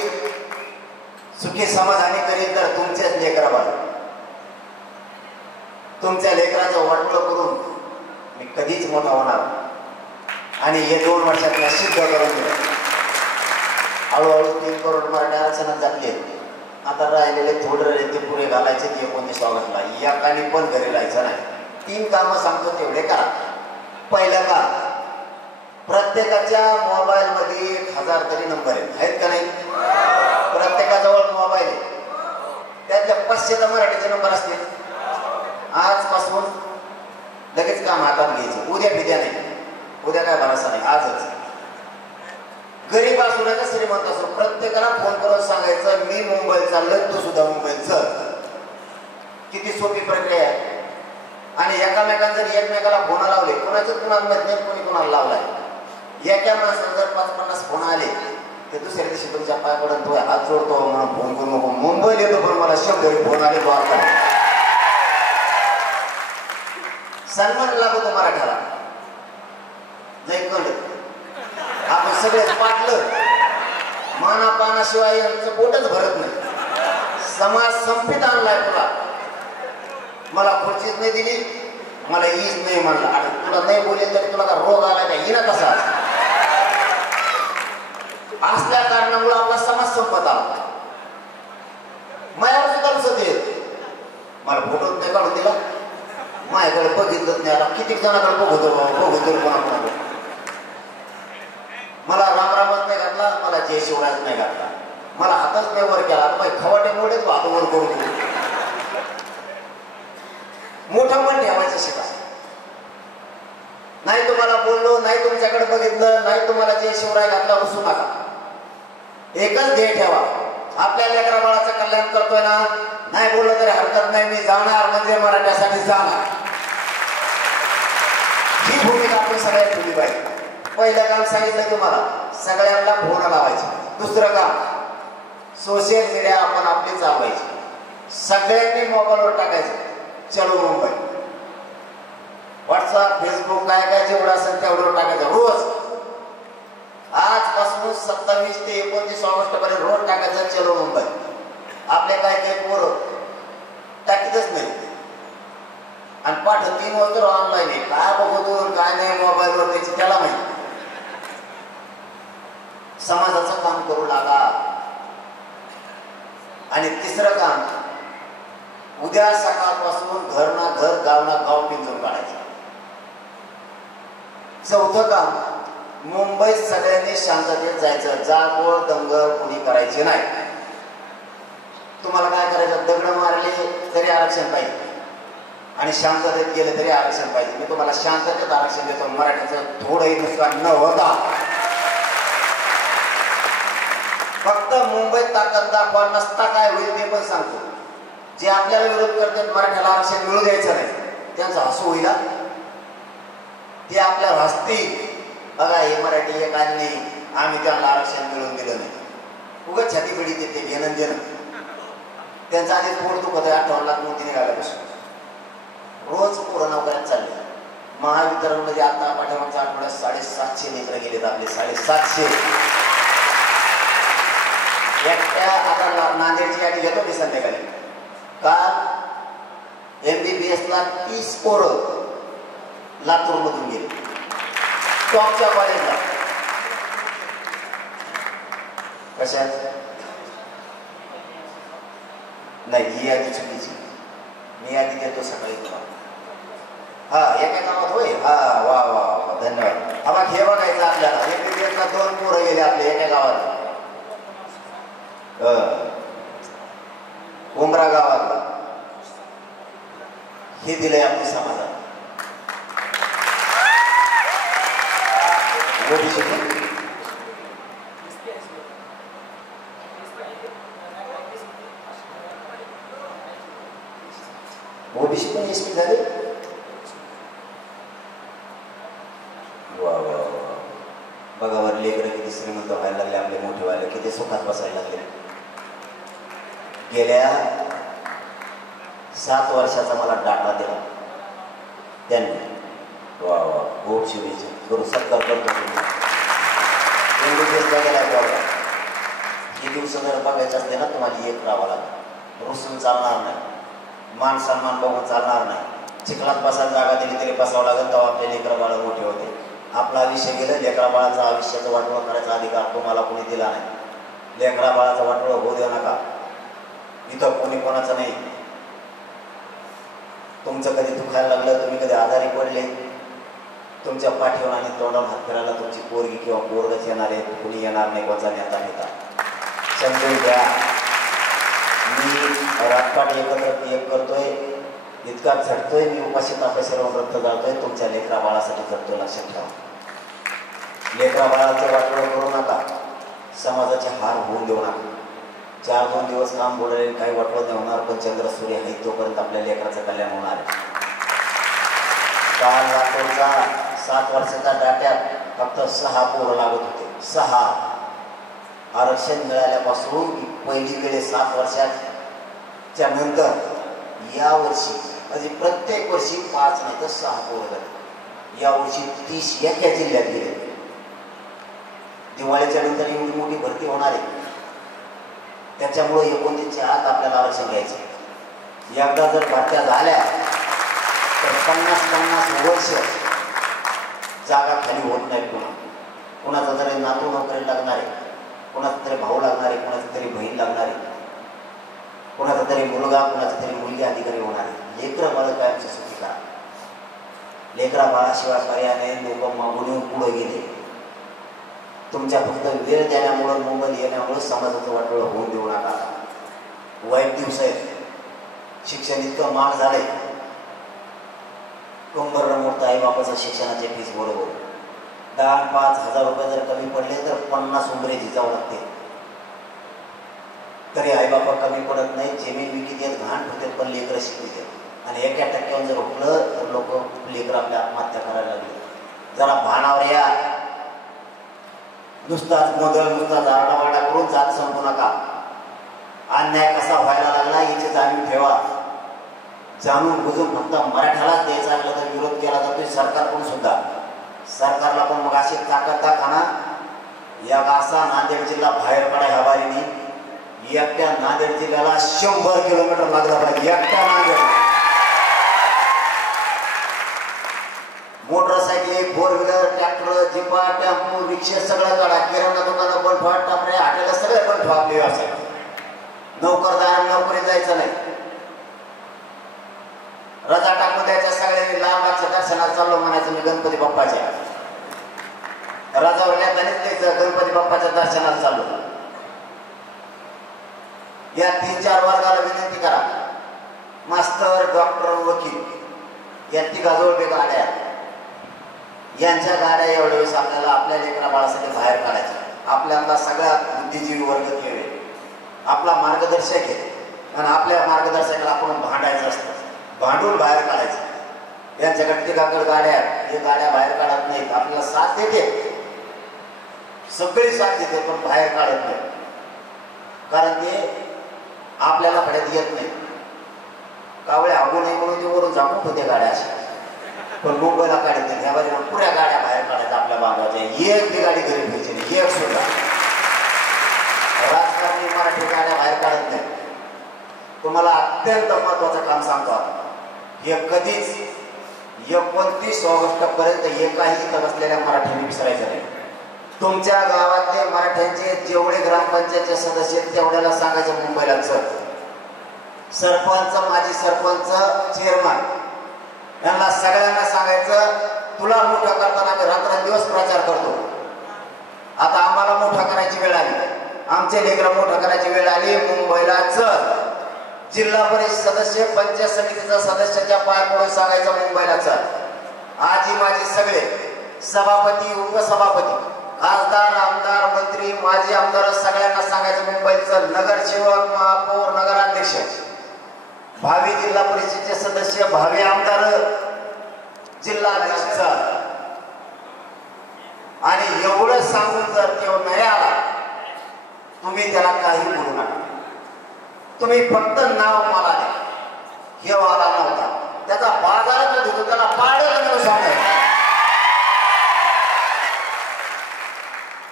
सुखी समाधानी करीन तर तुमच्याच लेकरा बाळ. तुमच्या लेकराचं वाटलं करून मी कधीच मोठा होणार. आणि हे 2 वर्षात मी सिद्ध करून दिलं. हळूहळू 3 करोड मराठी आरक्षणात जातले. आता राहिलेले थोडे ते पुरे घालायचे. 19 ऑगस्टला एकाने पण घरी राहायचं नाही. 3 कामं सांगतो तेवढे करा. पहिलं का प्रत्येकाच्या मोबाईल मध्ये 1000 तरी नंबर आहेत का नाही. प्रत्येकाजवळ मोबाईल आहे. 500चा मराठीचे नंबर असतील. आजपासून लगेच काम हातात घ्यायचं. उद्या पिद्या नाही, उद्या काय भरोसा नाही, आजच. गरीब असू नका श्रीमंत असो, प्रत्येकाला फोन करून सांगायचं मी मुंबईत चाललोय, तू सुद्धा मुंबईत चल. किती सोपी प्रक्रिया आहे. आणि एकामेकांना जर एकमेकाला फोन लावले, कोणाचं कुणाला माहित नाही कोणी कोणाला लावलाय. एका माणसाला जर 5-50 फोन आले तर दुसऱ्या दिवशी तुमच्या पाय पडून तो हात जोडतो म्हणून फोन करू नको. मुंबईला येतो पण मला 100 फोन आले तो आता सन्मान लागतो मराठ्याला. जैकंड आपण सगळे पाटलं माना पानाशिवाय यांचं पोटच भरत नाही. समाज संपित आणलाय तुला. मला खुर्चीच नाही दिली, मला ईज नाही म्हणला. आणि तुला नाही बोलेल तरी तुला का रोग आला का येणं कसा असल्या कारणामुळे आपला समाज संपत आला. मायावर सुद्धा दिसत येत. मला फोटो नाही काढून दिला, माझ्याकडे बघितलंच नाही. आता किती जणांकडे बघतो कोणाकोणाकडे. मला रामरामच नाही घातला, मला जय शिवराज नाही घातला, मला हातच नाही वर केला. आता माझे खवाटे मोठेच हात वर करू दे. मोठं मन ठेवायचं शिका. नाही तुम्हाला बोललो, नाही तुमच्याकडे बघितलं, नाही तुम्हाला जय शिवराय घातला, रुसू नका. एकच ध्येय ठेवा, आपल्या लेकरा बाळाचं कल्याण करतोय ना, नाही बोललं तरी हरकत नाही, मी जाणार म्हणजे मराठ्यासाठी जाणार. ही भूमिका आपण सगळ्यात ठेवली पाहिजे. पहिलं काम सांगितलं तुम्हाला, सगळ्यांना फोन लावायचं. दुसरं काम सोशल मीडिया आपण आपली चालवायची. सगळ्यांनी मोबाईलवर टाकायचं चलो मुंबई. व्हॉट्सअप फेसबुक काय काय जेवढं असेल तेवढं टाकायचं रोज. आजपासून 27 ते 29 ऑगस्ट पर्यंत रोज टाकायचं चलो मुंबई. आपले काय काय पोरं टाकीतच नाही आणि पाठ 3 वाजता ऑनलाईन आहे. काय बघतो काय नाही मोबाईलवर त्याची त्याला माहिती. समाजाचं काम करू लागा. आणि तिसरं काम, उद्या सकाळपासून घर ना घर गाव ना गाव पिंजून काढायचं. चौथं काम, मुंबईत सगळ्यांनी शांततेत जायचं. जाळपोळ दंगल कोणी करायची नाही. तुम्हाला काय करायचं, दगड मारले तरी आरक्षण पाहिजे आणि शांततेत गेले तरी आरक्षण पाहिजे. मी तुम्हाला शांततेत आरक्षण देतो. मराठीचं थोडंही नुकसान न होता. फक्त मुंबईत ताकद दाखवा, नसता काय होईल ते पण सांगतो. जे आपल्याला विरोध करतात मराठ्याला आरक्षण मिळू द्यायचं नाही, त्यांचं हसू होईल. ते आपल्याला हसतील, बघा हे मराठी एक आणि नाही, आम्ही त्यांना आरक्षण मिळवून दिलं नाही. उगाच छातीपिढी देते घेणं देणं. त्यांचं आधीच पोट दुखत आहे. 58 लाख नोंदी निघाल्यापासून रोज पोरं नोकऱ्यात चालले. महावितरणमध्ये आता पाठीमागच्या आठवड्यात 750 लेकरं गेलेत आपले. 750. एकट्या आता नांदेडची गाडी घेतो मी संध्याकाळी. काल MBBS ला 30 पोरं लातूर मधून गेले टॉपच्या कॉलेजला. कशात नाही, ही यादी चुकीची. मी यादी देतो सकाळी तुम्हाला. हा एका गावात होय. हा वा वा वा धन्यवाद. हा हे बघायचं आपल्याला. MBBS ला 2 पोरं गेले आपले एका गावात. उमरा गावातला हे दिलंय आपल्या समाजात. ओबीसी पण एसटी झाले. वा वा वा. बघा वर लेकरं किती श्रीमंत व्हायला लागले आपले, मोठे व्हायला, किती सुखात बसायला लागले. गेल्या 7 वर्षाचा मला डाटा दिला त्यांनी. वा वा खूप शुभेच्छा. करू सत्कार करतो. MBBSला गेला बघा. हे दिवस जर बघायचं असते ना तुम्हाला एक राहावं लागेल. रुसून चालणार नाही, मान सन्मान बघून चालणार नाही. चिखलात बसायला जागा दिली तरी बसावं लागेल, तेव्हा आपले लेकरं बाळ मोठे होते. आपलं आयुष्य गेलं, लेकरा बाळाचं आयुष्याचं वाटोळं करायचा अधिकार तुम्हाला कोणी दिला नाही. लेकरा बाळाचं वाटोळं होऊ देऊ नका. इथं कोणी कोणाचं नाही. तुमचं कधी दुखायला लागलं, तुम्ही कधी आजारी पडले, तुमच्या पाठीवर आणि तोंडावर हात फिरायला तुमची पोरगी किंवा पोरगच येणार आहे, कुणी येणार नाही. कोणचा नेता नेता समजून घ्या. मी जातपाट एकत्र एक करतोय, इतका झटतोय मी उपाशी तापे सर्व व्रत जातोय, तुमच्या लेकरा बाळासाठी करतोय. लक्षात ठेवा, लेकरा बाळाचं वाटोळं करू नका, समाजाचे हार होऊन देऊ नका. 4-2 दिवस काम बोलायला काही वाटवत नाही होणार, पण चंद्र सूर्य आहे तोपर्यंत आपल्या लेकराचं कल्याण होणार आहे. काल लातूरचा 7 वर्षाच्या डाट्यात फक्त 6 पोरं लागत होते. 6 आरक्षण मिळाल्यापासून पहिली वेळे 7 वर्षाच्या नंतर या वर्षी म्हणजे प्रत्येक वर्षी 5 नाही तर 6 पोरं झाले. या वर्षी 30 एका जिल्ह्यात गेले. दिवाळीच्या नंतर एवढी मोठी भरती होणार आहे, त्याच्यामुळे 29च्या आत आपल्याला आरक्षण घ्यायचं. एकदा जर भरत्या झाल्या तर 50-50 वर्ष जागा खाली होत नाही. कुणाचा तरी नातू नोकरी लागणार आहे, कुणाचा तरी भाऊ लागणार आहे, कुणाचा तरी बहीण लागणार आहे, कुणाचा तरी मुलगा, कुणाचा तरी मुलगी अधिकारी होणार आहे. लेकरं बाळ कायमची सुखी करा. लेकरा बाळाशिवाय पर्यायाने लोक मागून येऊन पुढे गेले. तुमच्या फक्त वेळ देण्यामुळं, मोबाईल येण्यामुळं समाजाचं वाटोळं होऊन देऊ नका. वाईट दिवस आहेत. शिक्षण इतकं महाग झालंय, कंबर मोठं आई बापाचं शिक्षणाचे फीस बरोबर 10-5 रुपये जर कमी पडले तर 50 उंबरे झिजावं लागते. तरी आई बापा कमी पडत नाही. जमीन विकत येत, घाण होते, पण लेकरं शिकवित आहेत. आणि 1% जर हुकलं तर लोक लेकरं आपल्या आत्महत्या करायला लागले. जरा भानावर या. नुसताच मदल, नुसताच आरडावारडा करून जात संपू नका. अन्याय कसा व्हायला लागला याची जाणीव ठेवा. जाणून बुजून फक्त मराठ्यालाच द्यायचा असलं तर विरोध केला जातोय सरकारकडून सुद्धा. सरकारला पण मग अशी ताकद दाखवा. या असा नांदेड जिल्हा बाहेर पडा ह्या बारीने. एकट्या नांदेड जिल्ह्याला 100 किलोमीटर लागला पाहिजे. एकट्या नांदेड. मोटरसायकल, 4 व्हीलर, ट्रॅक्टर, जिपा, टेम्पो, रिक्षा सगळं काढा. किराणा दुकानं बंद ठेवा, टापरे हॉटेल सगळे बंद ठेवा. आपले व्यवसाय नोकरदार नोकरी जायचं नाही. रजा टाकून द्यायच्या सगळ्यांनी. लांबाच्या दर्शनाला चाललो म्हणायचं मी गणपती बाप्पाच्या. रजावरल्या त्यानेच द्यायचं गणपती बाप्पाच्या दर्शनाला चाललो. या 3-4 वर्गाला विनंती करा. मास्तर, डॉक्टर, वकील या तिघाजवळ बे गाड्या. यांच्या गाड्या एवढ्या वेळेस आपल्याला आपल्या लेकरा बाळासाठी बाहेर काढायच्या. आपल्यातला सगळ्यात बुद्धिजीवी वर्ग केले, आपला मार्गदर्शक आहे. आणि आपल्या मार्गदर्शकाला आपण भांडायचं असतं, भांडून बाहेर काढायचं. यांच्याकडे तिघाकडे गाड्या, हे गाड्या बाहेर काढत नाहीत. आपल्याला साथ देते, सगळी साथ देते, पण बाहेर काढत नाही. कारण ते आपल्याला पडत येत नाही. कावळे हागू नये म्हणून ते वरून झाकून होते गाड्या अशा. पण मुंबईला काढत नाही. ह्या बाजूला पुऱ्या गाड्या बाहेर काढायच्या आपल्या बांधवाच्या. एक बी गाडी घरी घ्यायची नाही, एक सुद्धा. राजकारणी मराठी गाड्या बाहेर काढत नाही. तुम्हाला अत्यंत महत्वाचं काम सांगतो. हे कधीच 29 ऑगस्ट पर्यंत एकाही इथं बसलेल्या मराठ्यांनी विसरायचं नाही. तुमच्या गावातले मराठ्यांचे जेवढे ग्रामपंचायतचे सदस्य तेवढ्याला सांगायचं मुंबईला चल. सरपंच, माजी सरपंच, चेअरमन यांना सगळ्यांना सांगायचं तुला मोठं करताना आम्ही रात्रंदिवस प्रचार करतो. आता आम्हाला मोठं करायची वेळ आली, आमचे लेकरं मोठं करायची वेळ आली. मुंबईला चल. जिल्हा परिषद सदस्य, पंचायत समितीचा सदस्याच्या पाय पडून सांगायचं मुंबईला चल. आजी माझी सगळे सभापती, उपसभापती, खासदार, आमदार, मंत्री, माजी आमदार सगळ्यांना सांगायचं मुंबईत चल. नगरसेवक, महापौर, नगराध्यक्ष, भावी जिल्हा परिषदेचे सदस्य, भावी आमदार, जिल्हाध्यक्ष. आणि एवढं सांगून जर तो नाही आला तुम्ही त्याला काही बोलू नका. तुम्ही फक्त नाव मला द्या. हे वाला नव्हता, त्याचा बाजारात होतो, त्याला पाडलं म्हणून सांगायचं.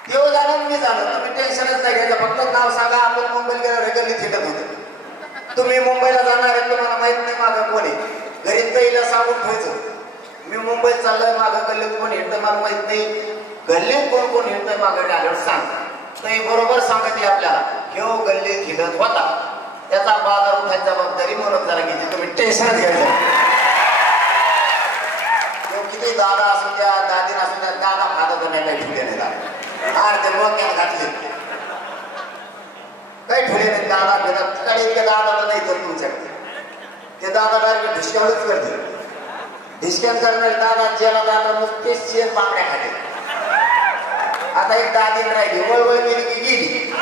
तेव्हा जाणून मी झालं. तुम्ही टेन्शनच नाही घ्यायचं, फक्त नाव सांगा. आपण मुंबईला गेल्यावर गल्लीत हिंडत होतो. तुम्ही मुंबईला जाणार आहे, तुम्हाला माहित नाही मागं कोणी. घरी पहिला सांगून ठेवायचं मी मुंबईत चाललोय, मागं गल्लीत कोण हिंडतं मला माहित नाही. गल्लीत कोण कोण हिंडतंय मागं आल्यावर सांग. ते बरोबर सांगते आपल्याला ह्यो गल्लीत हिंडत होता, त्याचा बाजार उठायची जबाबदारी म्हणून जरा घ्यायची. तुम्ही टेन्शनच घ्यायचं. किती दादा असू द्या, दादी असू द्या, दादा फादा नाही ठेवले नाही. ते डोक्याला घातले. काही ठेवले नाही दादा घेतात तिकडे इतके दादाला नाही तर तुमच्याकडे ते दादा डायरेक्ट ढिसक्यावरच करते ढिसक्यान करणारे दादा ज्याला दादा नुसतेच शेत बांगड्या खाते आता एक दादीन राहिली वळवळ गेली की गेली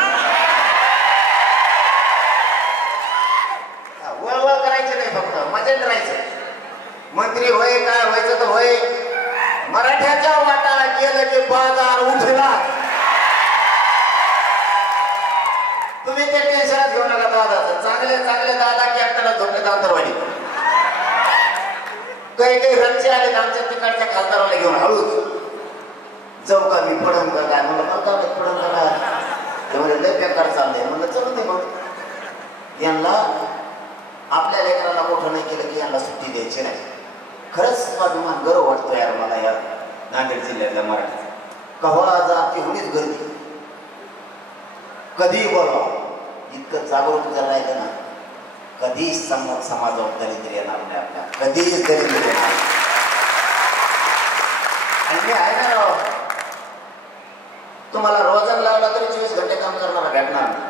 वळवळ करायचं नाही फक्त मजेत राहायचं मंत्री होय काय व्हायचं तर होय मराठ्याच्या वाटा गेलं की बाजार उठला तुम्ही ते टेन्शनच घेऊ नका दादाचं चांगले चांगले दादा कॅप्टनला झोपले दांतरवाडी काही काही रच्चे आले आमच्या तिकडच्या खासदाराला घेऊन हळूच जाऊ का मी पडन का काय म्हणलं नव्हता पडन का काय एवढे लय बेकार चाललंय म्हणलं चलू दे मग यांना आपल्या लेकराला मोठं नाही केलं की यांना सुट्टी द्यायची नाही खरंच स्वाभिमान गर्व वाटतो यार मला या नांदेड जिल्ह्यातल्या मराठीत कव्हा जाती होणीच गर्दी कधी बोलवा इतकं जागरूक जर राहिलं ना कधीच समाजावर दरिद्र येणार नाही आपल्या कधीच दरिद्र येणार आणि मी आहे ना राव तुम्हाला रोजन लावला तरी 24 घंटे काम करणारा भेटणार नाही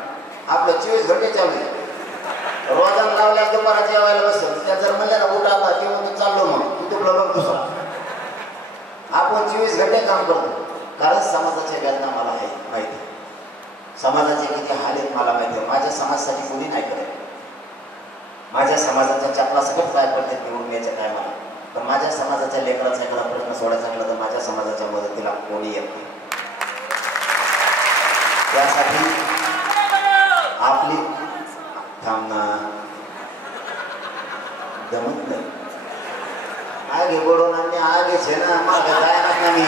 आपलं 24 घंटे चालू रोजन लावल्या दुपारा जेवायला बसत त्या जर म्हणल्या ना उठा आता किंवा तू चाललो मग तू तुला बघ दुसरा आपण 24 घंटे काम करतो कारण समाजाच्या वेदना मला आहे माहिती समाजाचे किती हाल आहेत मला माहिती आहे माझ्या समाजासाठी कोणी नाही करत माझ्या समाजाच्या चपला सगळं काय पडते निवडण्याच्या टायमाला पण माझ्या समाजाच्या लेकराचा एखादा प्रश्न सोडायचा असला तर माझ्या समाजाच्या मदतीला कोणी येत नाही त्यासाठी आपली थांबना जमत नाही आगे बडून आणि आगे छे ना मागे जायला ना मी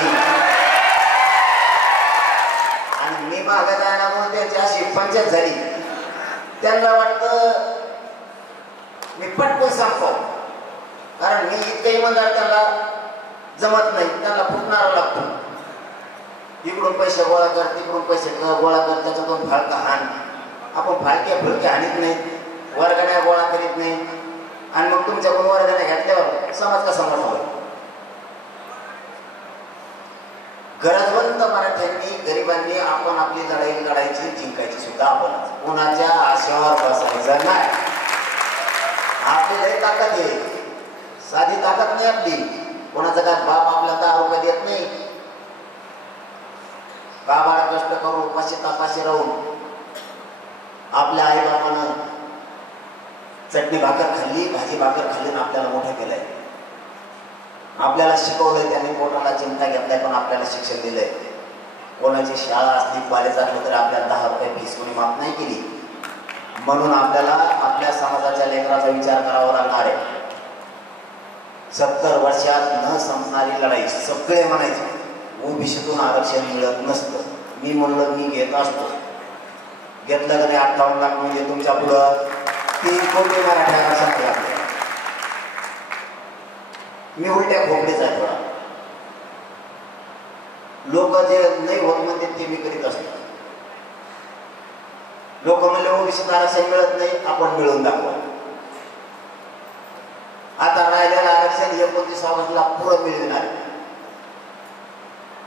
आणि मी मागे जायला म्हणून त्यांची अशी पंचायत झाली त्यांना वाटतं मी पटकन सांगतो कारण मी इतकं इमानदार त्यांना जमत नाही त्यांना फुटणारा लागतो इकडून पैसे गोळा कर तिकडून पैसे गोळा कर त्याच्यातून फाळका हाण आपण फाळक्या फुलक्या हाणीत नाही वर्गण्या गोळा करीत नाही आणि मग तुमच्याकडून वर्गण्या घेतल्यावर समाज कसा मोठा होईल गरजवंत मराठ्यांनी गरिबांनी आपण आपली लढाई लढायची जिंकायची सुद्धा आपण कोणाच्या आशेवर बसायचं नाही आपली लई ताकद आहे साधी ताकद नाही आपली कोणाचा काय बाप आपल्याला 10 रुपये देत नाही बाबाला कष्ट करून उपाशी तापाशी राहून आपल्या आई बापानं चटणी भाकर खाल्ली भाजी भाकर खाल्ली आणि आपल्याला मोठं केलंय आपल्याला शिकवलंय त्यांनी पोटाला चिमटा घेतलाय पण आपल्याला शिक्षण दिलंय कोणाची शाळा असली कॉलेज असलं तर आपल्याला 10 रुपये फीस कोणी माफ नाही केली म्हणून आपल्याला आपल्या समाजाच्या लेकराचा विचार करावा लागणार आहे 70 वर्षात न संपणारी लढाई सगळे म्हणायचे ओबीसीतून आरक्षण मिळत नसतं मी म्हणलं मी घेत असतो घेतलं का नाही 58 लाख म्हणजे तुमच्या पुढं 3 कोटी मराठा आरक्षण लागले मी उलट्या खोपडीचा थोडा लोक जे नाही होत म्हणते ते मी करीत असतो लोक म्हणले ओबीसीत आरक्षण मिळत नाही आपण मिळवून दाखवा आता राहिलेलं आरक्षण 29 ऑगस्टला पुरं मिळणार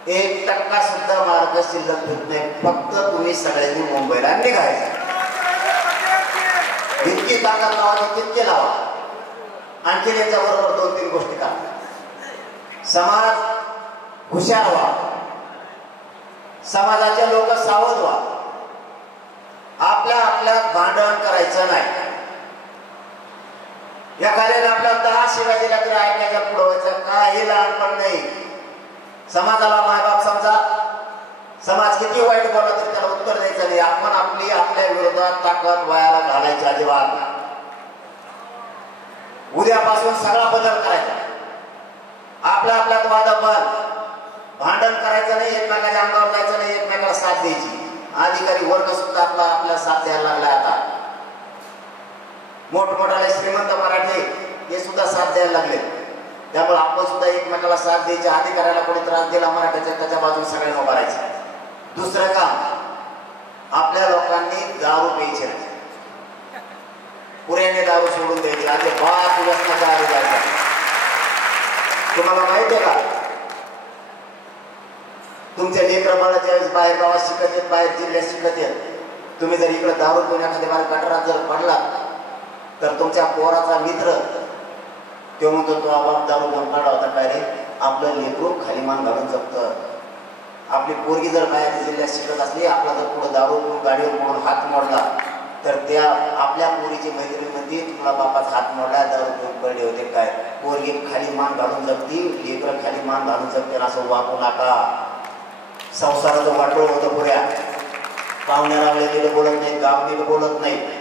1% सुद्धा मार्ग शिल्लक होत नाही फक्त तुम्ही सगळ्यांनी मुंबईला निघायचं इतकी ताकद लावायची तितके लावा आणखी याच्या बरोबर 2-3 गोष्टी करा समाज हुशार व्हा समाजाचे लोक सावध व्हा आपल्यात भांडण करायचं नाही एखाद्याने आपल्याला 10 शिव्या दिल्या तरी ऐकायच्या पुढं व्हायचं काही लहानपण नाही समाजाला मायबाप समजा समाज किती वाईट बोलला तरी त्याला उत्तर द्यायचं नाही आपण आपल्या विरोधात ताकद वयाला घालायची अजिबात उद्यापासून सगळा बदल करायचा आपल्यात वाद भांडण करायचं नाही एकमेकाच्या अंगावर जायचं नाही एकमेकाला साथ द्यायची अधिकारी वर्ग सुद्धा आपला साथ द्यायला लागला आता मोठमोठाले श्रीमंत मराठी हे सुद्धा साथ द्यायला लागले त्यामुळे आपण सुद्धा एकमेकाला साथ द्यायचे अधिकाऱ्याला कोणी त्रास दिला मराठ्याच्या त्याच्या बाजून सगळ्यांना उभारायचं दुसरं काम आपल्या लोकांनी दारू प्यायचे नाही पुऱ्याने दारू सोडून द्यायची आधी 5 दिवस दारू जायचा तुम्हाला माहिती आहे का तुमच्या लेकरं बाळा ज्यावेळेस बाहेर गावात शिकत आहेत बाहेर जिल्ह्यात शिकत आहेत तुम्ही जर इकडे दारू पिऊन एखाद्या बार गटारात जर पडला तर तुमच्या पोराचा मित्र तो म्हणतो तो आवाज दारू घेऊन पडला होता काय रे, आपलं लेकरू खाली मान घालून जगतं. आपली पोरगी जर बाहेर जिल्ह्यात शिकत असली, आपला जर पुढे दारू पिऊन गाडीवर पडून हात मोडला तर त्या आपल्या पोरीची मैत्रिणी म्हणते तुला बापाचा हात मोडला, दारू पिऊन पडले होते काय. पोरगी खाली मान घालून जगती, लेकरं खाली मान घालून जगते, असं वागू नका. संसाराचं वाटोळ होतं पुऱ्या. पाहुण्या रावळे नीट बोलत नाहीत, गाव नीट बोलत नाही.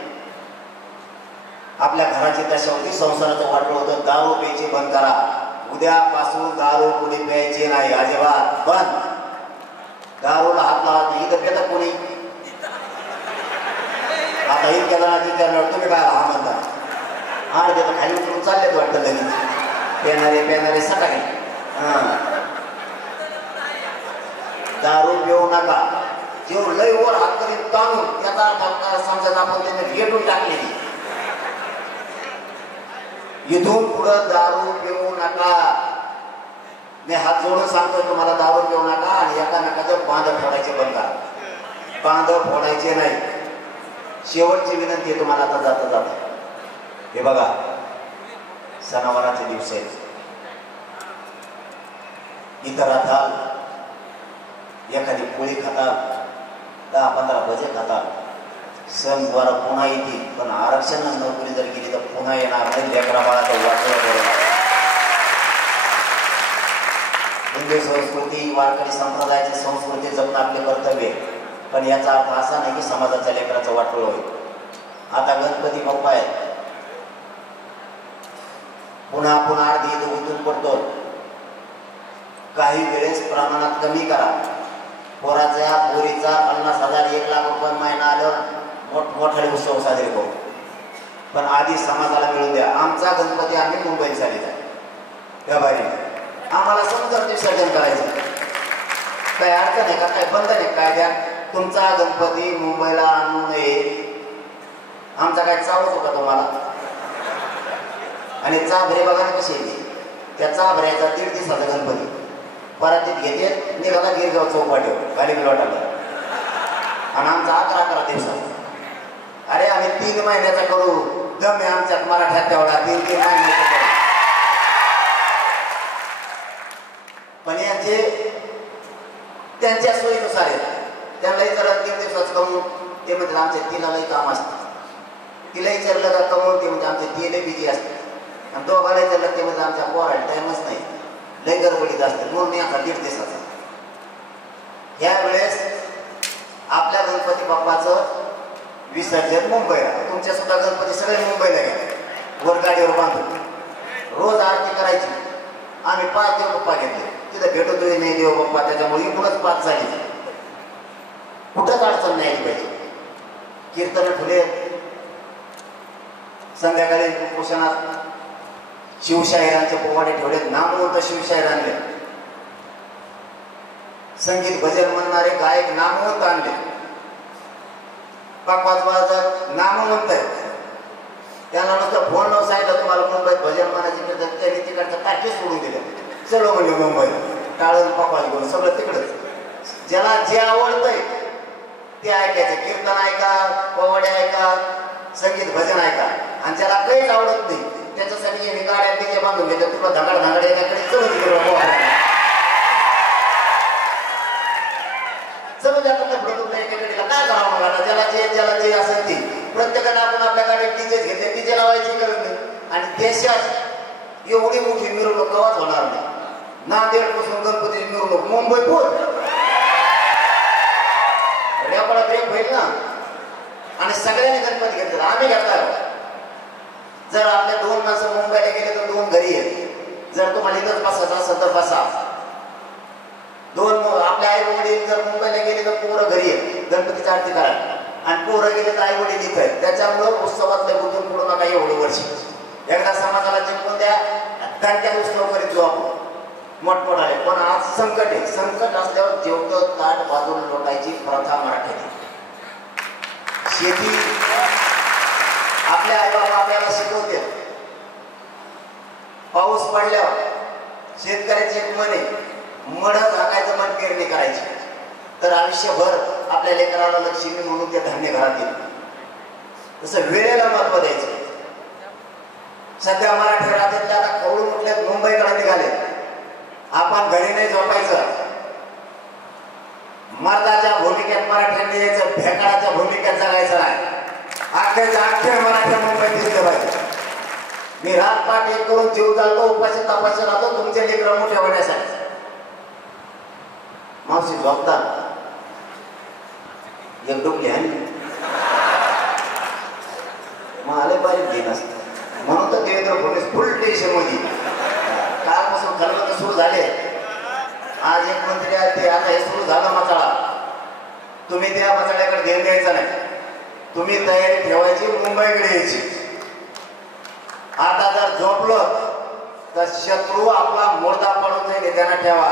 आपल्या घराची दशा होती, संसाराचं वाटोळ होतं. दारू प्यायची बंद करा. उद्यापासून दारू कोणी प्यायची नाही, अजिबात बंद. दारूला हात लावत नाही. इथं पेतात कोणी? आता इतक्या जणांची विचारणार तुम्ही काय हा म्हणता? आणि ते खाली उतरून चाललेच वाटतं लगेच. पेणारे सकाळी. दारू पिऊ नका. जेव्हा लय वर हात करीत ताणून याचा अर्थ समजा आपण त्याने रेटून टाकलेली. इथून पुढं दारू पिऊ नका. मी हात जोडून सांगतोय तुम्हाला, दारू पिऊ नका आणि एकामेकाचं बांध फोडायचे बंद करा. बांध फोडायचे नाही. शेवटची विनंती आहे तुम्हाला आता जाता जाता. हे बघा, सणावाराचे दिवस आहेत. इतर राहताल, एखादी पोळी खातात, 10-15 भजे खातात. सण द्वारा पुन्हा येतील, पण आरक्षण नोकरी जर गेली तर पुन्हा येणार नाही. लेकरा बाळाचं वाटलं बरोबर. हिंदू संस्कृती, वारकरी संप्रदायाची संस्कृती जपणं आपले कर्तव्य आहे. पण याचा अर्थ असा नाही की समाजाच्या लेकराचं वाटोळ होईल. आता गणपती बाप्पा आहे, पुन्हा अर्धी इथं गुंतून पडतो. काही वेळेस प्रमाणात कमी करा. पोरीचा 50,000 1,00,000 रुपये महिना आल्यावर मोठमोठाले उत्सव साजरे करू. पण आधी समाजाला मिळून द्या. आमचा गणपती आम्ही मुंबईत चालत आहे, त्या बाहेर आम्हाला समजा विसर्जन करायचं. काय अर्थ नाही का? काय बंद नाही काय द्या? तुमचा गणपती मुंबईला आणू नये. आमचा काय चावत होता तुम्हाला? आणि चाभरे बघा कशी येते. त्या चाभऱ्याचा 1.5 दिवसाचा गणपती परत घेते, निघाला गिरगाव चौपाटीवर गाडी वाटायला. आणि आमचा 11 दिवसाचा. अरे आम्ही 3 महिन्याचा करू. दम आहे आमच्यात मराठ्यात तेवढा. 3 महिन्याचा करू. पण यांचे त्यांच्या सोयीनुसार आहेत. त्यांनाही जरा 3 दिवसाचं कमवून ते म्हणजे आमच्या तिलाही काम असतं. तिला विचारलं का कमवून ते म्हणजे आमचे तिला बिजी असते. आणि दोघाला विचारलं ते म्हणजे आमच्या पोराला टाइमच नाही, लय गडबडीत असते. म्हणून मी आता 1.5 दिवसाचा. यावेळेस आपल्या गणपती बाप्पाचं विसर्जन मुंबईला. तुमच्या सुद्धा गणपती सगळे मुंबईला गेले, वर गाडीवर बांधून. रोज आरती करायची. आम्ही 5 देव बाप्पा घेतले. तिथं भेटतोय नाही देव बाप्पा, त्याच्यामुळे इकडूनच 5 झाली. कुठंच अडचण नाही पाहिजे. कीर्तन ठुले. संध्याकाळी उपोषणात शिवशाहिरांचे पोवाडे ठेवले. नामवंत शिवशाहीर आणले. संगीत भजन म्हणणारे गायक नामवंत आणले. पाकवाजवादक नामवंत आहे. त्यांना नुसतं फोन न सांगितलं तुम्हाला मुंबईत भजन म्हणायचे, त्यांनी तिकडचं टाकी सोडून दिलं. चलो म्हणजे मुंबईत टाळून पाकवाज घेऊन सगळं तिकडंच. ज्याला जे आवडतंय ते ऐकायचं. कीर्तन ऐका, पोवाडे ऐका, संगीत भजन ऐका. आणि ज्याला काहीच आवडत नाही त्याच्यासाठी हे गाड्या डीजे बांधून घेतात. तुला धगाड येण्याकडे चलू काय करावं मला? ज्याला जे असेल ते. प्रत्येकाने आपण आपल्या गाडीत डीजे घेतले, डीजे लावायची गरज नाही. आणि देशात एवढी मोठी मिरवणूक कवाच होणार नाही. नांदेड पासून गणपतीची मिरवणूक मुंबई पूर रेपडा ब्रेक होईल ना. आणि सगळ्यांनी गणपती घेतला. आम्ही घेतला. जर आपल्या 2 माणसं मुंबईला गेले तर 2 घरी आहेत. जर तुम्हाला इथंच बसायचं असेल तर बसा. 2 आपल्या आई वडील जर मुंबईला गेले तर पोरं घरी आहेत गणपतीची आरती करायला. आणि पोरं गेले तर आई वडील इथं आहेत. त्याच्यामुळं उत्सवातल्या गुंतून पडू नका एवढं वर्ष. एकदा समाजाला जिंकून द्या. त्यांच्या उत्सव करीत जो आपण मोठमोठाले. पण आज संकट आहे. संकट असल्यावर जेवढं ताट बाजूला लोटायची प्रथा मराठीची. शेती आपल्या आईबाबा आपल्याला शिकवते. पाऊस पडल्यावर शेतकऱ्याचे एक मन आहे, मड झाकायचं मन पेरणी करायची. तर आयुष्यभर आपल्या लेकराला लक्ष्मी म्हणून ते धान्य घरात येईल, तसं वेळेला महत्व द्यायचं. सध्या मराठी राज्यातले आता कवळू म्हटले मुंबईकडे निघाले. आपण घरी नाही झोपायचं, मर्दाच्या भूमिकेत मराठ्यांनी यायचं, भेकाडाच्या भूमिकेत जगायचं नाही. अख्ख्याच्या अख्ख्या मराठ्या मुंबईत दिसले पाहिजे. मी रातपाट एक करून जीव जातो, उपाशी तपाशी राहतो तुमचे लेकरं मोठे होण्यासाठी. मावशी झोपता एक डुबली आहे मग आले पाहिजे घेत असत म्हणून तर देवेंद्र फडणवीस फुल टेन्शन मध्ये. कालपासून खरं सुरू झाले. आज एक मंत्री आहे ते आता हे सुरू झालं मसाळा. तुम्ही त्या मसाळ्याकडे घेऊन द्यायचा नाही, तुम्ही तयारी ठेवायची, मुंबईकडे यायची. आता जर झोपलं तर शत्रू आपला मोर्चा पडून जाईल, त्यांना ठेवा.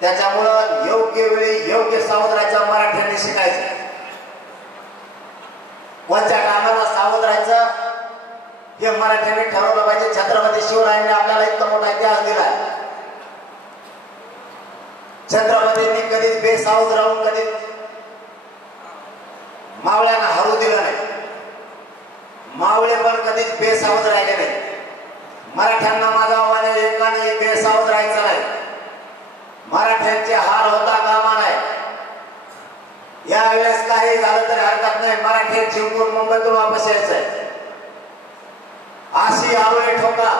त्याच्यामुळं योग्य वेळी योग्य सावध राहायचं, मराठ्यांनी शिकायचं. कोणत्या कामाला सावध राहायचं हे मराठ्यांनी ठरवलं पाहिजे. छत्रपती शिवरायांनी आपल्याला इतका मोठा इतिहास दिलाय. छत्रपतींनी कधीच बेसावध राहून कधीच मावळ्यांना हरू दिलं नाही. मावळे पण कधीच बेसावध राहिले नाही. मराठ्यांना माझं आव्हान आहे, एकाने बेसावध राहायचं नाही. मराठ्यांचे हार होता कामा नाही. यावेळेस काही झालं तरी हरकत नाही, मराठी जिंकून मुंबईतून वापस यायचंय. अशी आवळे ठोका,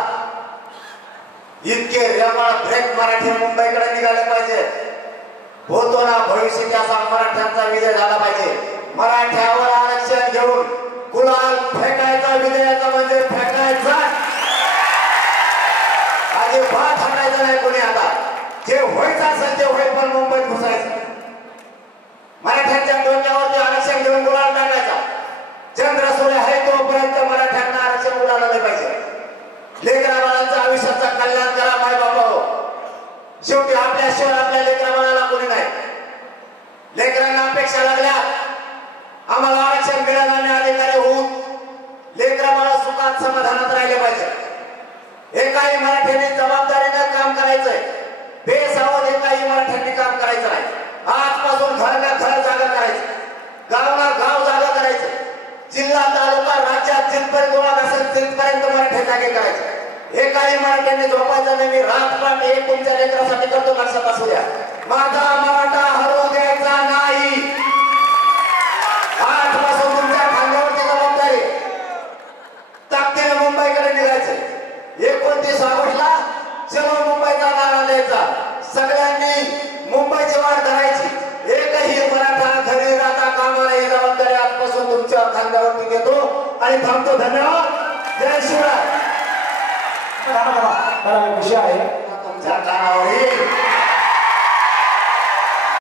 इतके रेमाळ ब्रेक मराठी मुंबईकडे निघाले पाहिजे. होतो ना भविष्यात असा मराठ्यांचा विजय झाला पाहिजे. मराठ्यावर आरक्षण घेऊन गुलाल फेकायचा, विजयाचा म्हणजे फेकायचा, अजिबात थांबायचं नाही कोणी. आता जे व्हायचं असेल ते होईल, पण मुंबईत घुसायचं. मराठ्यांच्या डोक्यावरती आरक्षण घेऊन गुलाल टाकायचा. चंद्र सूर्य आहे तोपर्यंत मराठ्यांना आरक्षण उडालं पाहिजे. लेकरा बाळांचं आयुष्याचं कल्याण करा माय बाबा हो. शेवटी आपल्याशिवाय आपल्या लेकरा बाळाला कोणी नाही. लेकरांना अपेक्षा लागल्या आम्हाला आरक्षण मिळालं आणि अधिकारी होऊन लेकरा बाळा सुखात समाधानात राहिले पाहिजे. एकाही मराठ्यांनी जबाबदारीनं काम करायचंय, बेसावध एकाही मराठ्यांनी काम करायचं नाही. आजपासून घरला घर जागा करायचं, गावला गाव जागा करायचं, जिल्हा तालुका राज्यात जिथपर्यंत गोळा असेल तिथपर्यंत मराठी जागे करायचे. एकाही मराठ्यांनी झोपायचं नाही. मी रातपाट एक तुमच्या लेकरासाठी करतो, लक्षात असू द्या. माझा मराठा हरू द्यायचा नाही. आजपासून तुमच्या खांद्यावरची जबाबदारी. ताकदीने मुंबईकडे निघायचं. 29 ऑगस्टला चलो मुंबईचा नारा द्यायचा. सगळ्यांनी मुंबईची वाट धरायची. एकही मराठा घरी राहता कामाला ही जबाबदारी आजपासून तुमच्या खांद्यावरती घेतो आणि थांबतो. धन्यवाद. जय शिवराय. मला विषय आहे तुमच्या कानावर